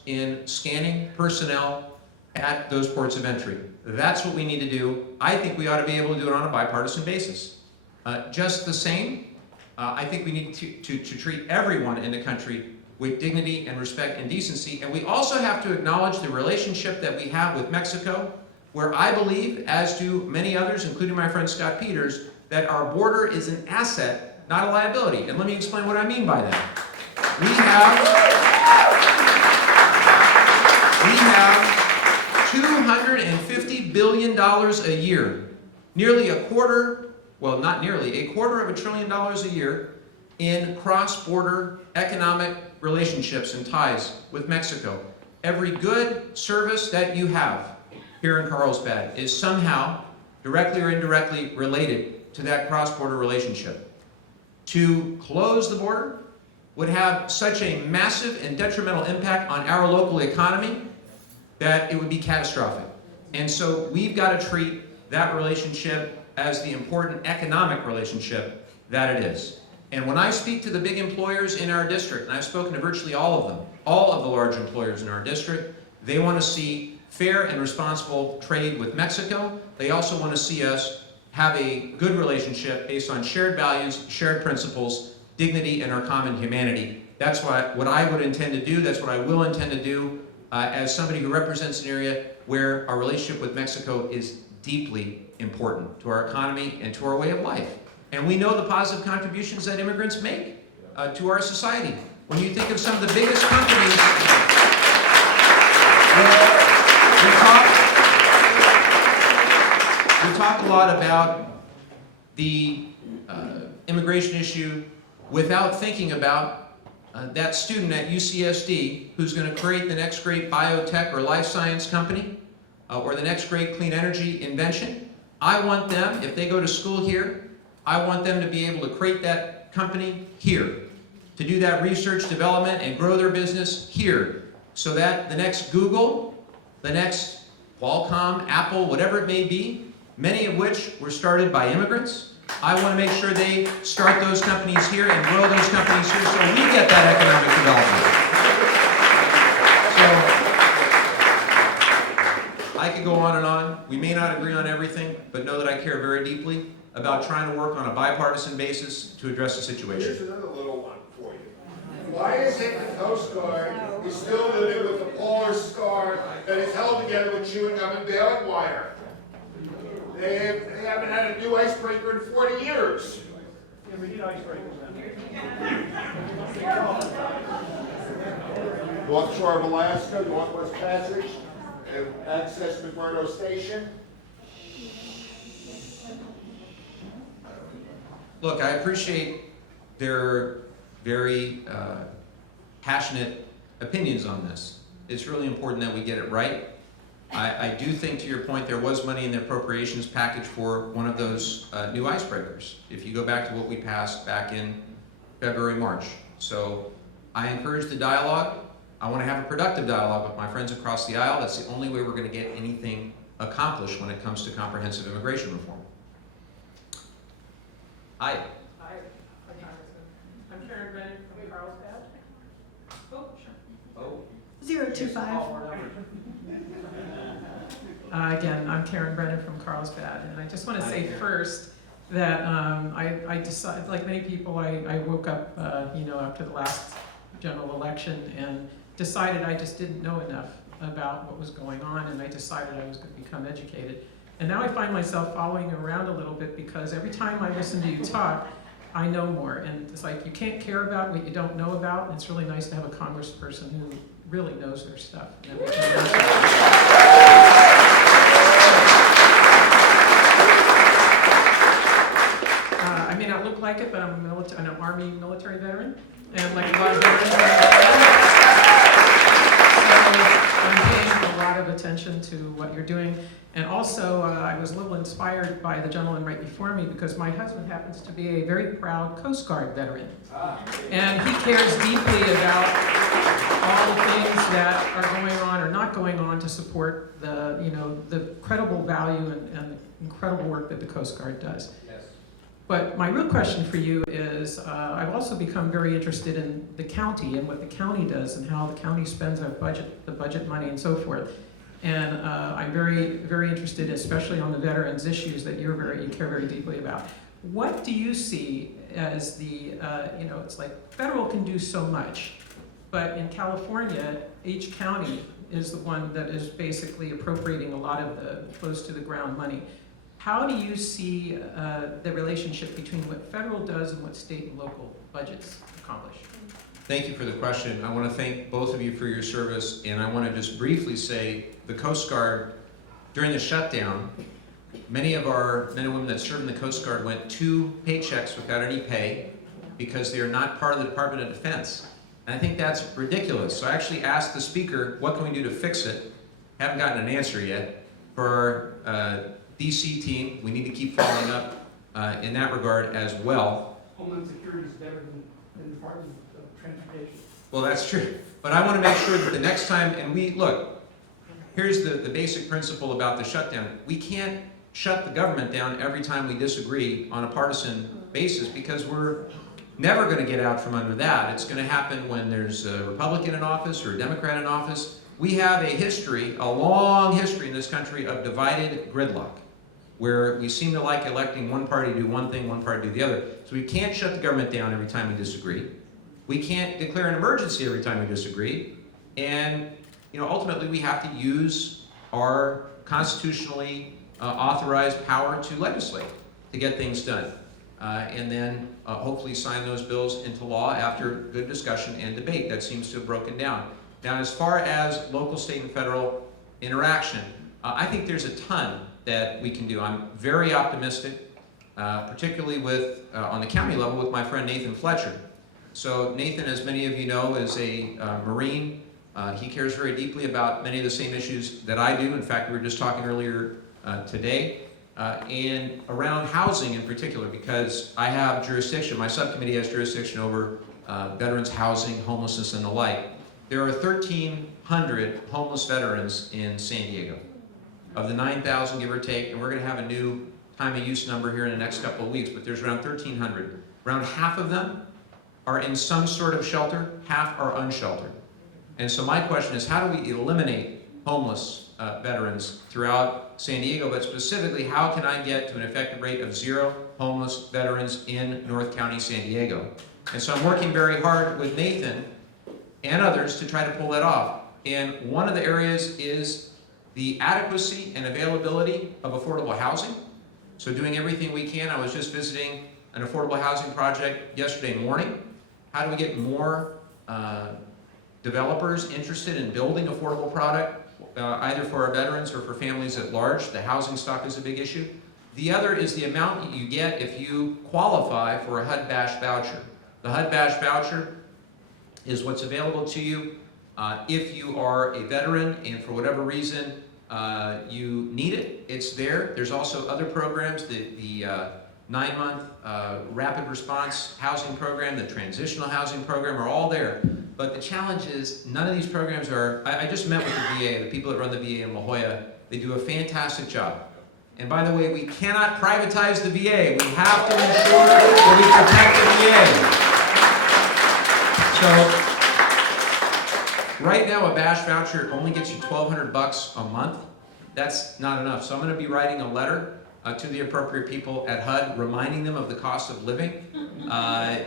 in scanning personnel at those ports of entry. That's what we need to do. I think we ought to be able to do it on a bipartisan basis. Just the same, I think we need to treat everyone in the country with dignity and respect and decency. And we also have to acknowledge the relationship that we have with Mexico, where I believe, as do many others, including my friend Scott Peters, that our border is an asset, not a liability. And let me explain what I mean by that. We have $250 billion a year, nearly a quarter, well, not nearly, $250 billion a year in cross-border economic relationships and ties with Mexico. Every good service that you have here in Carlsbad is somehow, directly or indirectly, related to that cross-border relationship. To close the border would have such a massive and detrimental impact on our local economy that it would be catastrophic. And so we've got to treat that relationship as the important economic relationship that it is. And when I speak to the big employers in our district, and I've spoken to virtually all of them, all of the large employers in our district, they want to see fair and responsible trade with Mexico. They also want to see us have a good relationship based on shared values, shared principles, dignity, and our common humanity. That's what I would intend to do. That's what I will intend to do as somebody who represents an area where our relationship with Mexico is deeply important to our economy and to our way of life. And we know the positive contributions that immigrants make to our society. When you think of some of the biggest companies, we talk a lot about the immigration issue without thinking about that student at UCSD who's going to create the next great biotech or life science company or the next great clean energy invention. I want them, if they go to school here, I want them to be able to create that company here, to do that research development and grow their business here, so that the next Google, the next Qualcomm, Apple, whatever it may be, many of which were started by immigrants, I want to make sure they start those companies here and grow those companies here so we get that economic development. So I could go on and on. We may not agree on everything, but know that I care very deeply about trying to work on a bipartisan basis to address the situation. Here's another little one for you. Why is it the Coast Guard is still living with a polar star that is held together with chewing gum and baling wire? They haven't had a new icebreaker in 40 years. Yeah, we need icebreakers North Shore of Alaska, Northwest Passage, access McMurdo Station. Look, I appreciate their very passionate opinions on this. It's really important that we get it right. I do think, to your point, there was money in the appropriations package for one of those new icebreakers, if you go back to what we passed back in February, March. So I encourage the dialogue. I want to have a productive dialogue with my friends across the aisle. That's the only way we're going to get anything accomplished when it comes to comprehensive immigration reform. Hi. Hi, Congressman. I'm Karen Brennan from Carlsbad. Oh, sure. Oh. 025. Again, I'm Karen Brennan from Carlsbad, and I just want to say first that I decided, like many people, I woke up, after the last general election and decided I just didn't know enough about what was going on, and I decided I was going to become educated. And now I find myself following you around a little bit because every time I listen to you talk, I know more. And it's like you can't care about what you don't know about, and it's really nice to have a congressperson who really knows their stuff. I may not look like it, but I'm an Army military veteran, and like a lot of veterans, so I'm paying a lot of attention to what you're doing. And also, I was a little inspired by the gentleman right before me because my husband happens to be a very proud Coast Guard veteran. And he cares deeply about all the things that are going on or not going on to support the credible value and incredible work that the Coast Guard does. Yes. But my real question for you is, I've also become very interested in the county and what the county does and how the county spends the budget money and so forth. And I'm very, very interested, especially on the veterans issues that you care very deeply about. What do you see as the, it's like federal can do so much, but in California, each county is the one that is basically appropriating a lot of the close to the ground money. How do you see the relationship between what federal does and what state and local budgets accomplish? Thank you for the question. I want to thank both of you for your service, and I want to just briefly say the Coast Guard, during the shutdown, many of our men and women that serve in the Coast Guard went 2 paychecks without any pay because they are not part of the Department of Defense. And I think that's ridiculous. So I actually asked the Speaker, what can we do to fix it? Haven't gotten an answer yet. For our DC team, we need to keep following up in that regard as well. Homeland Security is better than the Department of Transportation. Well, that's true. But I want to make sure that the next time, and here's the basic principle about the shutdown. We can't shut the government down every time we disagree on a partisan basis because we're never going to get out from under that. It's going to happen when there's a Republican in office or a Democrat in office. We have a long history in this country of divided gridlock, where we seem to like electing one party to do one thing, one party to do the other. So we can't shut the government down every time we disagree. We can't declare an emergency every time we disagree. And ultimately we have to use our constitutionally authorized power to legislate, to get things done. And then hopefully sign those bills into law after good discussion and debate. That seems to have broken down. Now, as far as local, state, and federal interaction, I think there's a ton that we can do. I'm very optimistic particularly with, on the county level, with my friend Nathan Fletcher. So Nathan, as many of you know, is a Marine. He cares very deeply about many of the same issues that I do. In fact, we were just talking earlier today, and around housing in particular, because I have jurisdiction, my subcommittee has jurisdiction over veterans housing, homelessness, and the like. There are 1,300 homeless veterans in San Diego. Of the 9,000, give or take, and we're going to have a new time of use number here in the next couple of weeks, but there's around 1,300. Around half of them are in some sort of shelter, half are unsheltered. And so my question is, how do we eliminate homeless veterans throughout San Diego, but specifically, how can I get to an effective rate of 0 homeless veterans in North County, San Diego? And so I'm working very hard with Nathan and others to try to pull that off. And one of the areas is the adequacy and availability of affordable housing. So doing everything we can. I was just visiting an affordable housing project yesterday morning. How do we get more developers interested in building affordable product, either for our veterans or for families at large? The housing stock is a big issue. The other is the amount that you get if you qualify for a HUD-BASH voucher. The HUD-BASH voucher is what's available to you if you are a veteran and for whatever reason you need it. It's there. There's also other programs, the 9-month rapid response housing program, the transitional housing program are all there. But the challenge is none of these programs are, I just met with the VA, the people that run the VA in La Jolla. They do a fantastic job. And by the way, we cannot privatize the VA. We have to ensure that we protect the VA. So right now, a BASH voucher only gets you $1,200 a month. That's not enough. So I'm going to be writing a letter to the appropriate people at HUD, reminding them of the cost of living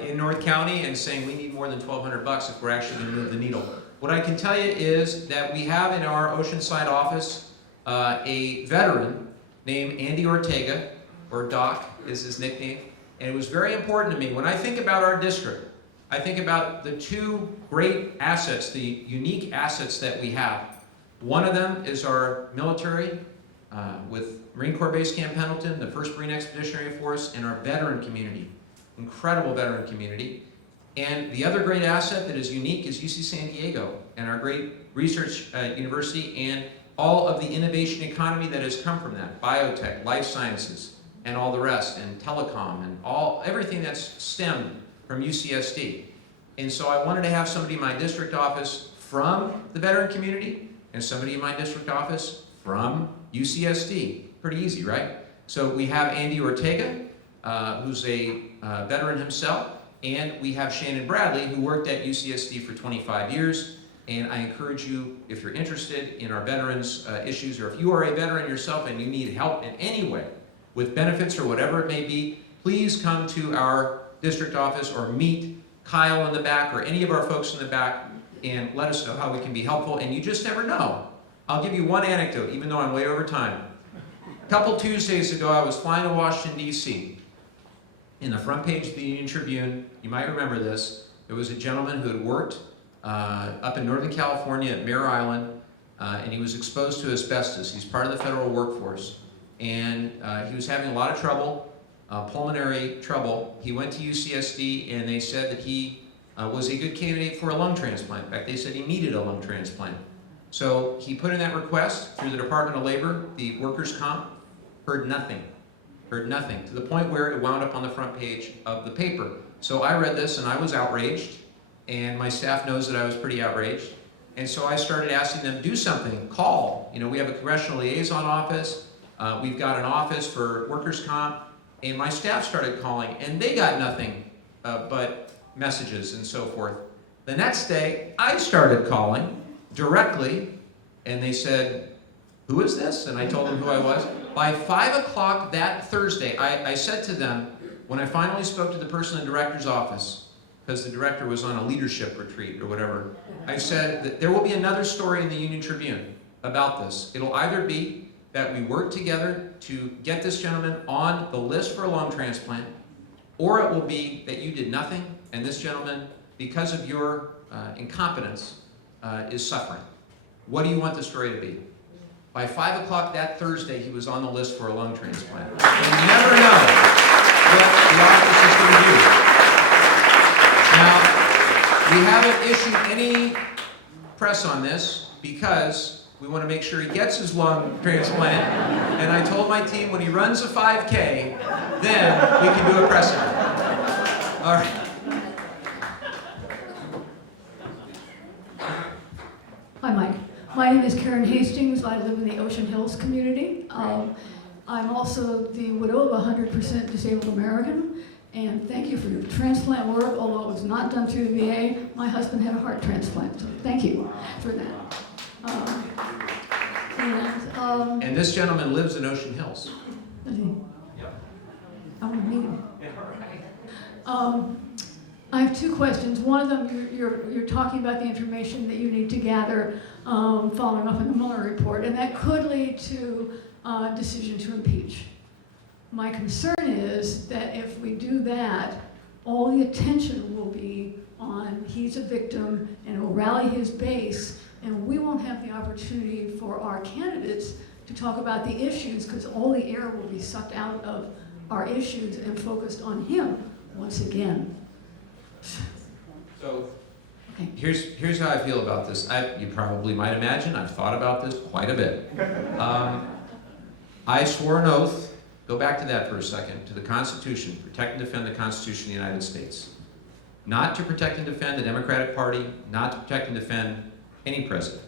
in North County and saying we need more than $1,200 if we're actually going to move the needle. What I can tell you is that we have in our Oceanside office a veteran named Andy Ortega, or Doc is his nickname, and it was very important to me. When I think about our district, I think about the two great assets, the unique assets that we have. One of them is our military with Marine Corps Base Camp Pendleton, the 1st Marine Expeditionary Force, and our veteran community, incredible veteran community. And the other great asset that is unique is UC San Diego and our great research university and all of the innovation economy that has come from that, biotech, life sciences, and all the rest, and telecom, and everything that's stemmed from UCSD. And so I wanted to have somebody in my district office from the veteran community and somebody in my district office from UCSD. Pretty easy, right? So we have Andy Ortega, who's a veteran himself, and we have Shannon Bradley, who worked at UCSD for 25 years. And I encourage you, if you're interested in our veterans issues, or if you are a veteran yourself and you need help in any way with benefits or whatever it may be, please come to our district office or meet Kyle in the back or any of our folks in the back and let us know how we can be helpful. And you just never know. I'll give you one anecdote, even though I'm way over time. A couple Tuesdays ago, I was flying to Washington, D.C. In the front page of the Union Tribune, you might remember this, there was a gentleman who had worked up in Northern California at Mare Island, and he was exposed to asbestos. He's part of the federal workforce, and he was having a lot of trouble, pulmonary trouble. He went to UCSD, and they said that he was a good candidate for a lung transplant. In fact, they said he needed a lung transplant. So he put in that request through the Department of Labor, the workers' comp, heard nothing, to the point where it wound up on the front page of the paper. So I read this, and I was outraged. And my staff knows that I was pretty outraged. And so I started asking them, do something, call. You know, we have a congressional liaison office. We've got an office for workers' comp. And my staff started calling, and they got nothing but messages and so forth. The next day, I started calling directly, and they said, who is this? And I told them who I was. By 5 o'clock that Thursday, I said to them, when I finally spoke to the person in the director's office, because the director was on a leadership retreat or whatever, I said that there will be another story in the Union Tribune about this. It'll either be that we work together to get this gentleman on the list for a lung transplant, or it will be that you did nothing and this gentleman, because of your incompetence, is suffering. What do you want the story to be? By 5 o'clock that Thursday, he was on the list for a lung transplant. You never know. what the office is going to do. Now, we haven't issued any press on this because we want to make sure he gets his lung transplant. And I told my team when he runs a 5K, then we can do a press event. All right. Hi, Mike. My name is Karen Hastings. I live in the Ocean Hills community. I'm also the widow of a 100% disabled American. And thank you for your transplant work, although it was not done through the VA. My husband had a heart transplant, so thank you for that. And this gentleman lives in Ocean Hills. Does he? Yep. I want to meet him. I have two questions. One of them, you're talking about the information that you need to gather following up on the Mueller report, and that could lead to a decision to impeach. My concern is that if we do that, all the attention will be on he's a victim, and it will rally his base, and we won't have the opportunity for our candidates to talk about the issues, because all the air will be sucked out of our issues and focused on him once again. So here's how I feel about this. You probably might imagine I've thought about this quite a bit. I swore an oath, go back to that for a second, to the Constitution, protect and defend the Constitution of the United States. Not to protect and defend the Democratic Party, not to protect and defend any president.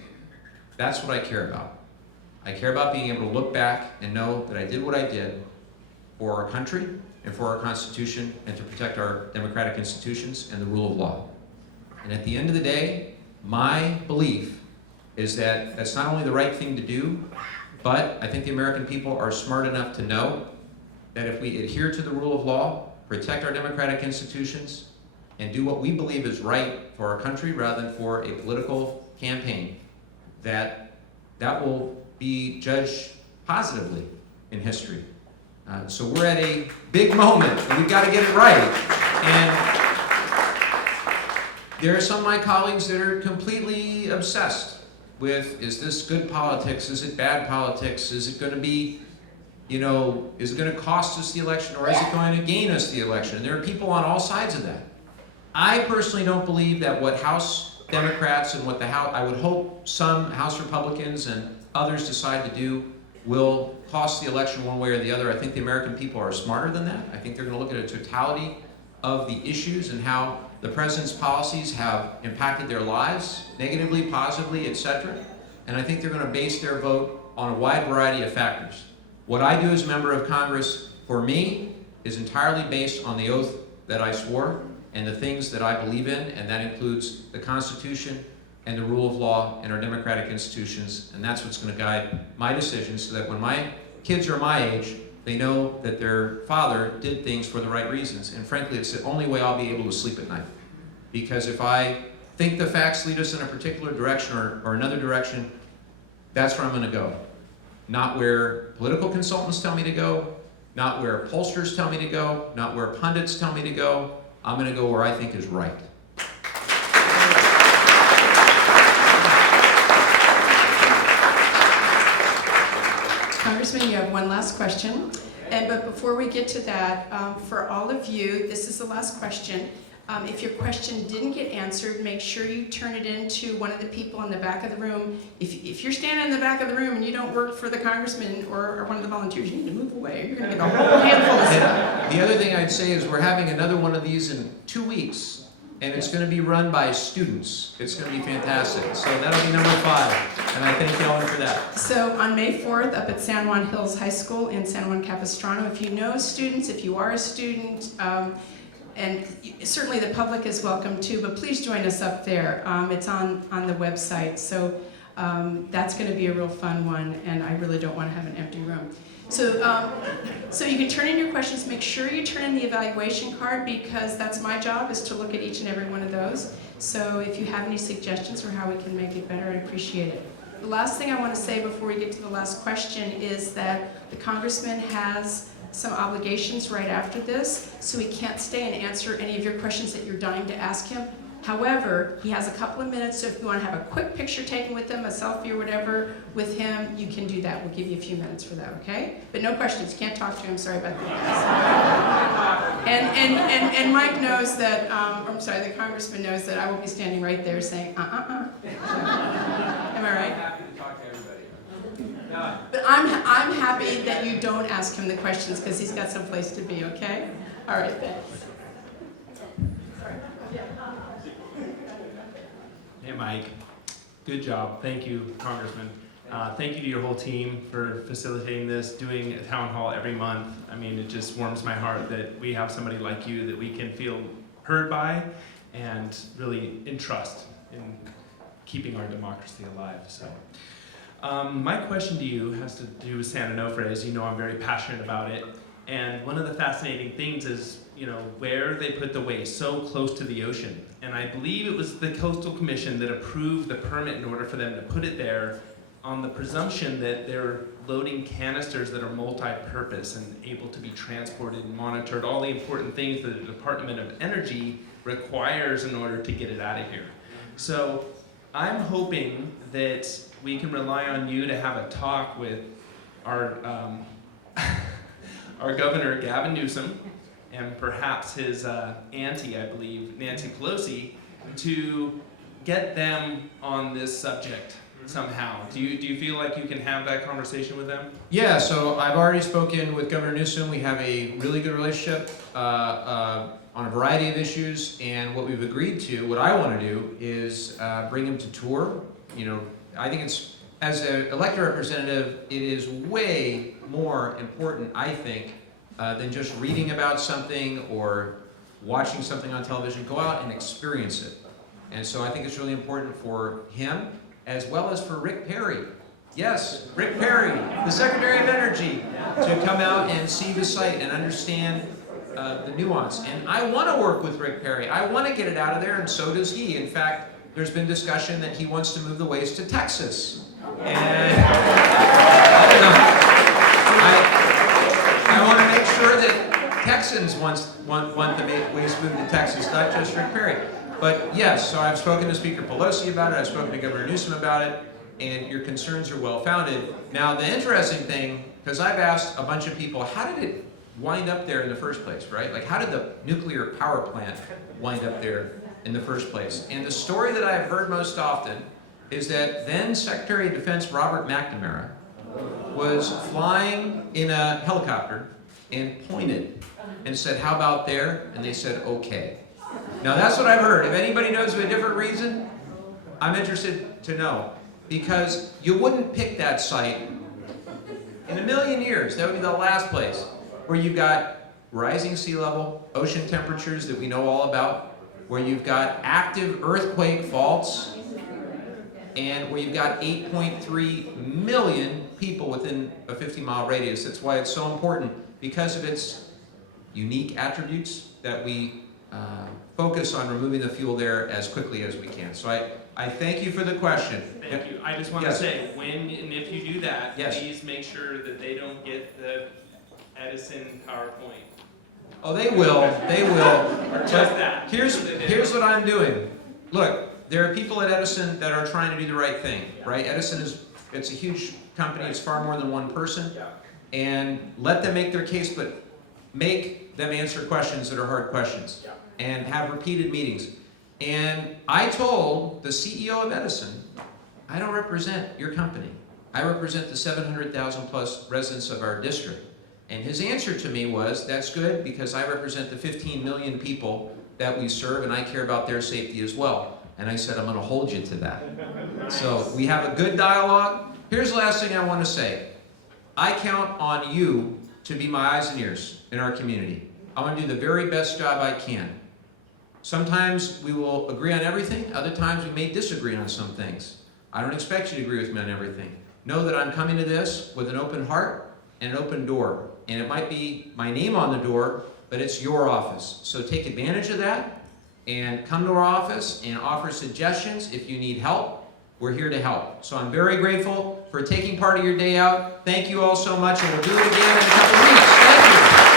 That's what I care about. I care about being able to look back and know that I did what I did for our country and for our Constitution and to protect our democratic institutions and the rule of law. And at the end of the day, my belief is that that's not only the right thing to do, but I think the American people are smart enough to know that if we adhere to the rule of law, protect our democratic institutions, and do what we believe is right for our country rather than for a political campaign, that will be judged positively in history. So we're at a big moment, and we've got to get it right. And there are some of my colleagues that are completely obsessed with, is this good politics, is it bad politics, is it going to be, is it going to cost us the election, or is it going to gain us the election? And there are people on all sides of that. I personally don't believe that what House Democrats and what the House, I would hope some House Republicans and others decide to do will cost the election one way or the other. I think the American people are smarter than that. I think they're going to look at a totality of the issues and how the president's policies have impacted their lives, negatively, positively, etc. And I think they're going to base their vote on a wide variety of factors. What I do as a member of Congress, for me, is entirely based on the oath that I swore and the things that I believe in, and that includes the Constitution and the rule of law and our democratic institutions, and that's what's going to guide my decisions so that when my kids are my age, they know that their father did things for the right reasons. And frankly, it's the only way I'll be able to sleep at night. Because if I think the facts lead us in a particular direction or another direction, that's where I'm going to go. Not where political consultants tell me to go, not where pollsters tell me to go, not where pundits tell me to go. I'm going to go where I think is right. Congressman, you have one last question. But before we get to that, for all of you, this is the last question. If your question didn't get answered, make sure you turn it in to one of the people in the back of the room. If you're standing in the back of the room and you don't work for the congressman or one of the volunteers, you need to move away. You're going to get a whole handful of stuff. The other thing I'd say is we're having another one of these in 2 weeks. And it's going to be run by students. It's going to be fantastic. So that'll be number 5. And I thank you all for that. So on May 4th, up at San Juan Hills High School in San Juan Capistrano, if you know students, if you are a student, and certainly the public is welcome too, but please join us up there. It's on the website. So that's going to be a real fun one, and I really don't want to have an empty room. So you can turn in your questions. Make sure you turn in the evaluation card, because that's my job, is to look at each and every one of those. So if you have any suggestions for how we can make it better, I'd appreciate it. The last thing I want to say before we get to the last question is that the congressman has some obligations right after this, so he can't stay and answer any of your questions that you're dying to ask him However, he has a couple of minutes, so if you want to have a quick picture taken with him, a selfie or whatever with him, you can do that. We'll give you a few minutes for that, okay? But no questions. Can't talk to him. Sorry about that. And Mike knows that, I'm sorry, the congressman knows that I will be standing right there saying, Am I right? I'm happy to talk to everybody. But I'm happy that you don't ask him the questions because he's got some place to be, okay? All right, thanks. Hey, Mike. Good job. Thank you, Congressman. Thank you to your whole team for facilitating this, doing a town hall every month. I mean, it just warms my heart that we have somebody like you that we can feel heard by and really entrust in keeping our democracy alive. So, my question to you has to do with San Onofre. As you know, I'm very passionate about it. And one of the fascinating things is, where they put the waste so close to the ocean. And I believe it was the Coastal Commission that approved the permit in order for them to put it there on the presumption that they're loading canisters that are multi-purpose and able to be transported and monitored, all the important things that the Department of Energy requires in order to get it out of here. So I'm hoping that we can rely on you to have a talk with our our Governor Gavin Newsom and perhaps his auntie, I believe, Nancy Pelosi, to get them on this subject somehow. Do you feel like you can have that conversation with them? Yeah, so I've already spoken with Governor Newsom. We have a really good relationship on a variety of issues, and what we've agreed to, what I want to do is bring him to tour. I think it's, as an elected representative, it is way more important, I think, than just reading about something or watching something on television. Go out and experience it. And so I think it's really important for him, as well as for Rick Perry. Yes, Rick Perry, the Secretary of Energy, to come out and see the site and understand the nuance. And I want to work with Rick Perry. I want to get it out of there, and so does he. In fact, there's been discussion that he wants to move the waste to Texas. And I want to make sure that Texans want the waste moved to Texas, not just Rick Perry. But yes, so I've spoken to Speaker Pelosi about it, I've spoken to Governor Newsom about it, and your concerns are well founded. Now, the interesting thing, because I've asked a bunch of people, how did it wind up there in the first place, right? Like, how did the nuclear power plant wind up there in the first place? And the story that I've heard most often is that then Secretary of Defense Robert McNamara was flying in a helicopter and pointed and said, how about there? And they said, okay. Now that's what I've heard. If anybody knows of a different reason, I'm interested to know. Because you wouldn't pick that site in a million years. That would be the last place where you've got rising sea level, ocean temperatures that we know all about, where you've got active earthquake faults, and where you've got 8.3 million people within a 50-mile radius. That's why it's so important, because of its unique attributes, that we focus on removing the fuel there as quickly as we can. So I thank you for the question. Thank you. I just want to say, when and if you do that, please make sure that they don't get the Edison PowerPoint. Oh, they will. They will. Or just that. Here's what I'm doing. Look, there are people at Edison that are trying to do the right thing, right? Edison it's a huge company. It's far more than one person. And let them make their case, but make them answer questions that are hard questions. And have repeated meetings. And I told the CEO of Edison, I don't represent your company. I represent the 700,000 plus residents of our district. And his answer to me was, that's good, because I represent the 15 million people that we serve, and I care about their safety as well. And I said, I'm going to hold you to that. So we have a good dialogue. Here's the last thing I want to say. I count on you to be my eyes and ears in our community. I want to do the very best job I can. Sometimes we will agree on everything. Other times we may disagree on some things. I don't expect you to agree with me on everything. Know that I'm coming to this with an open heart and an open door. And it might be my name on the door, but it's your office. So take advantage of that and come to our office and offer suggestions. If you need help, we're here to help. So I'm very grateful for taking part of your day out. Thank you all so much, and we'll do it again in a couple weeks. Thank you.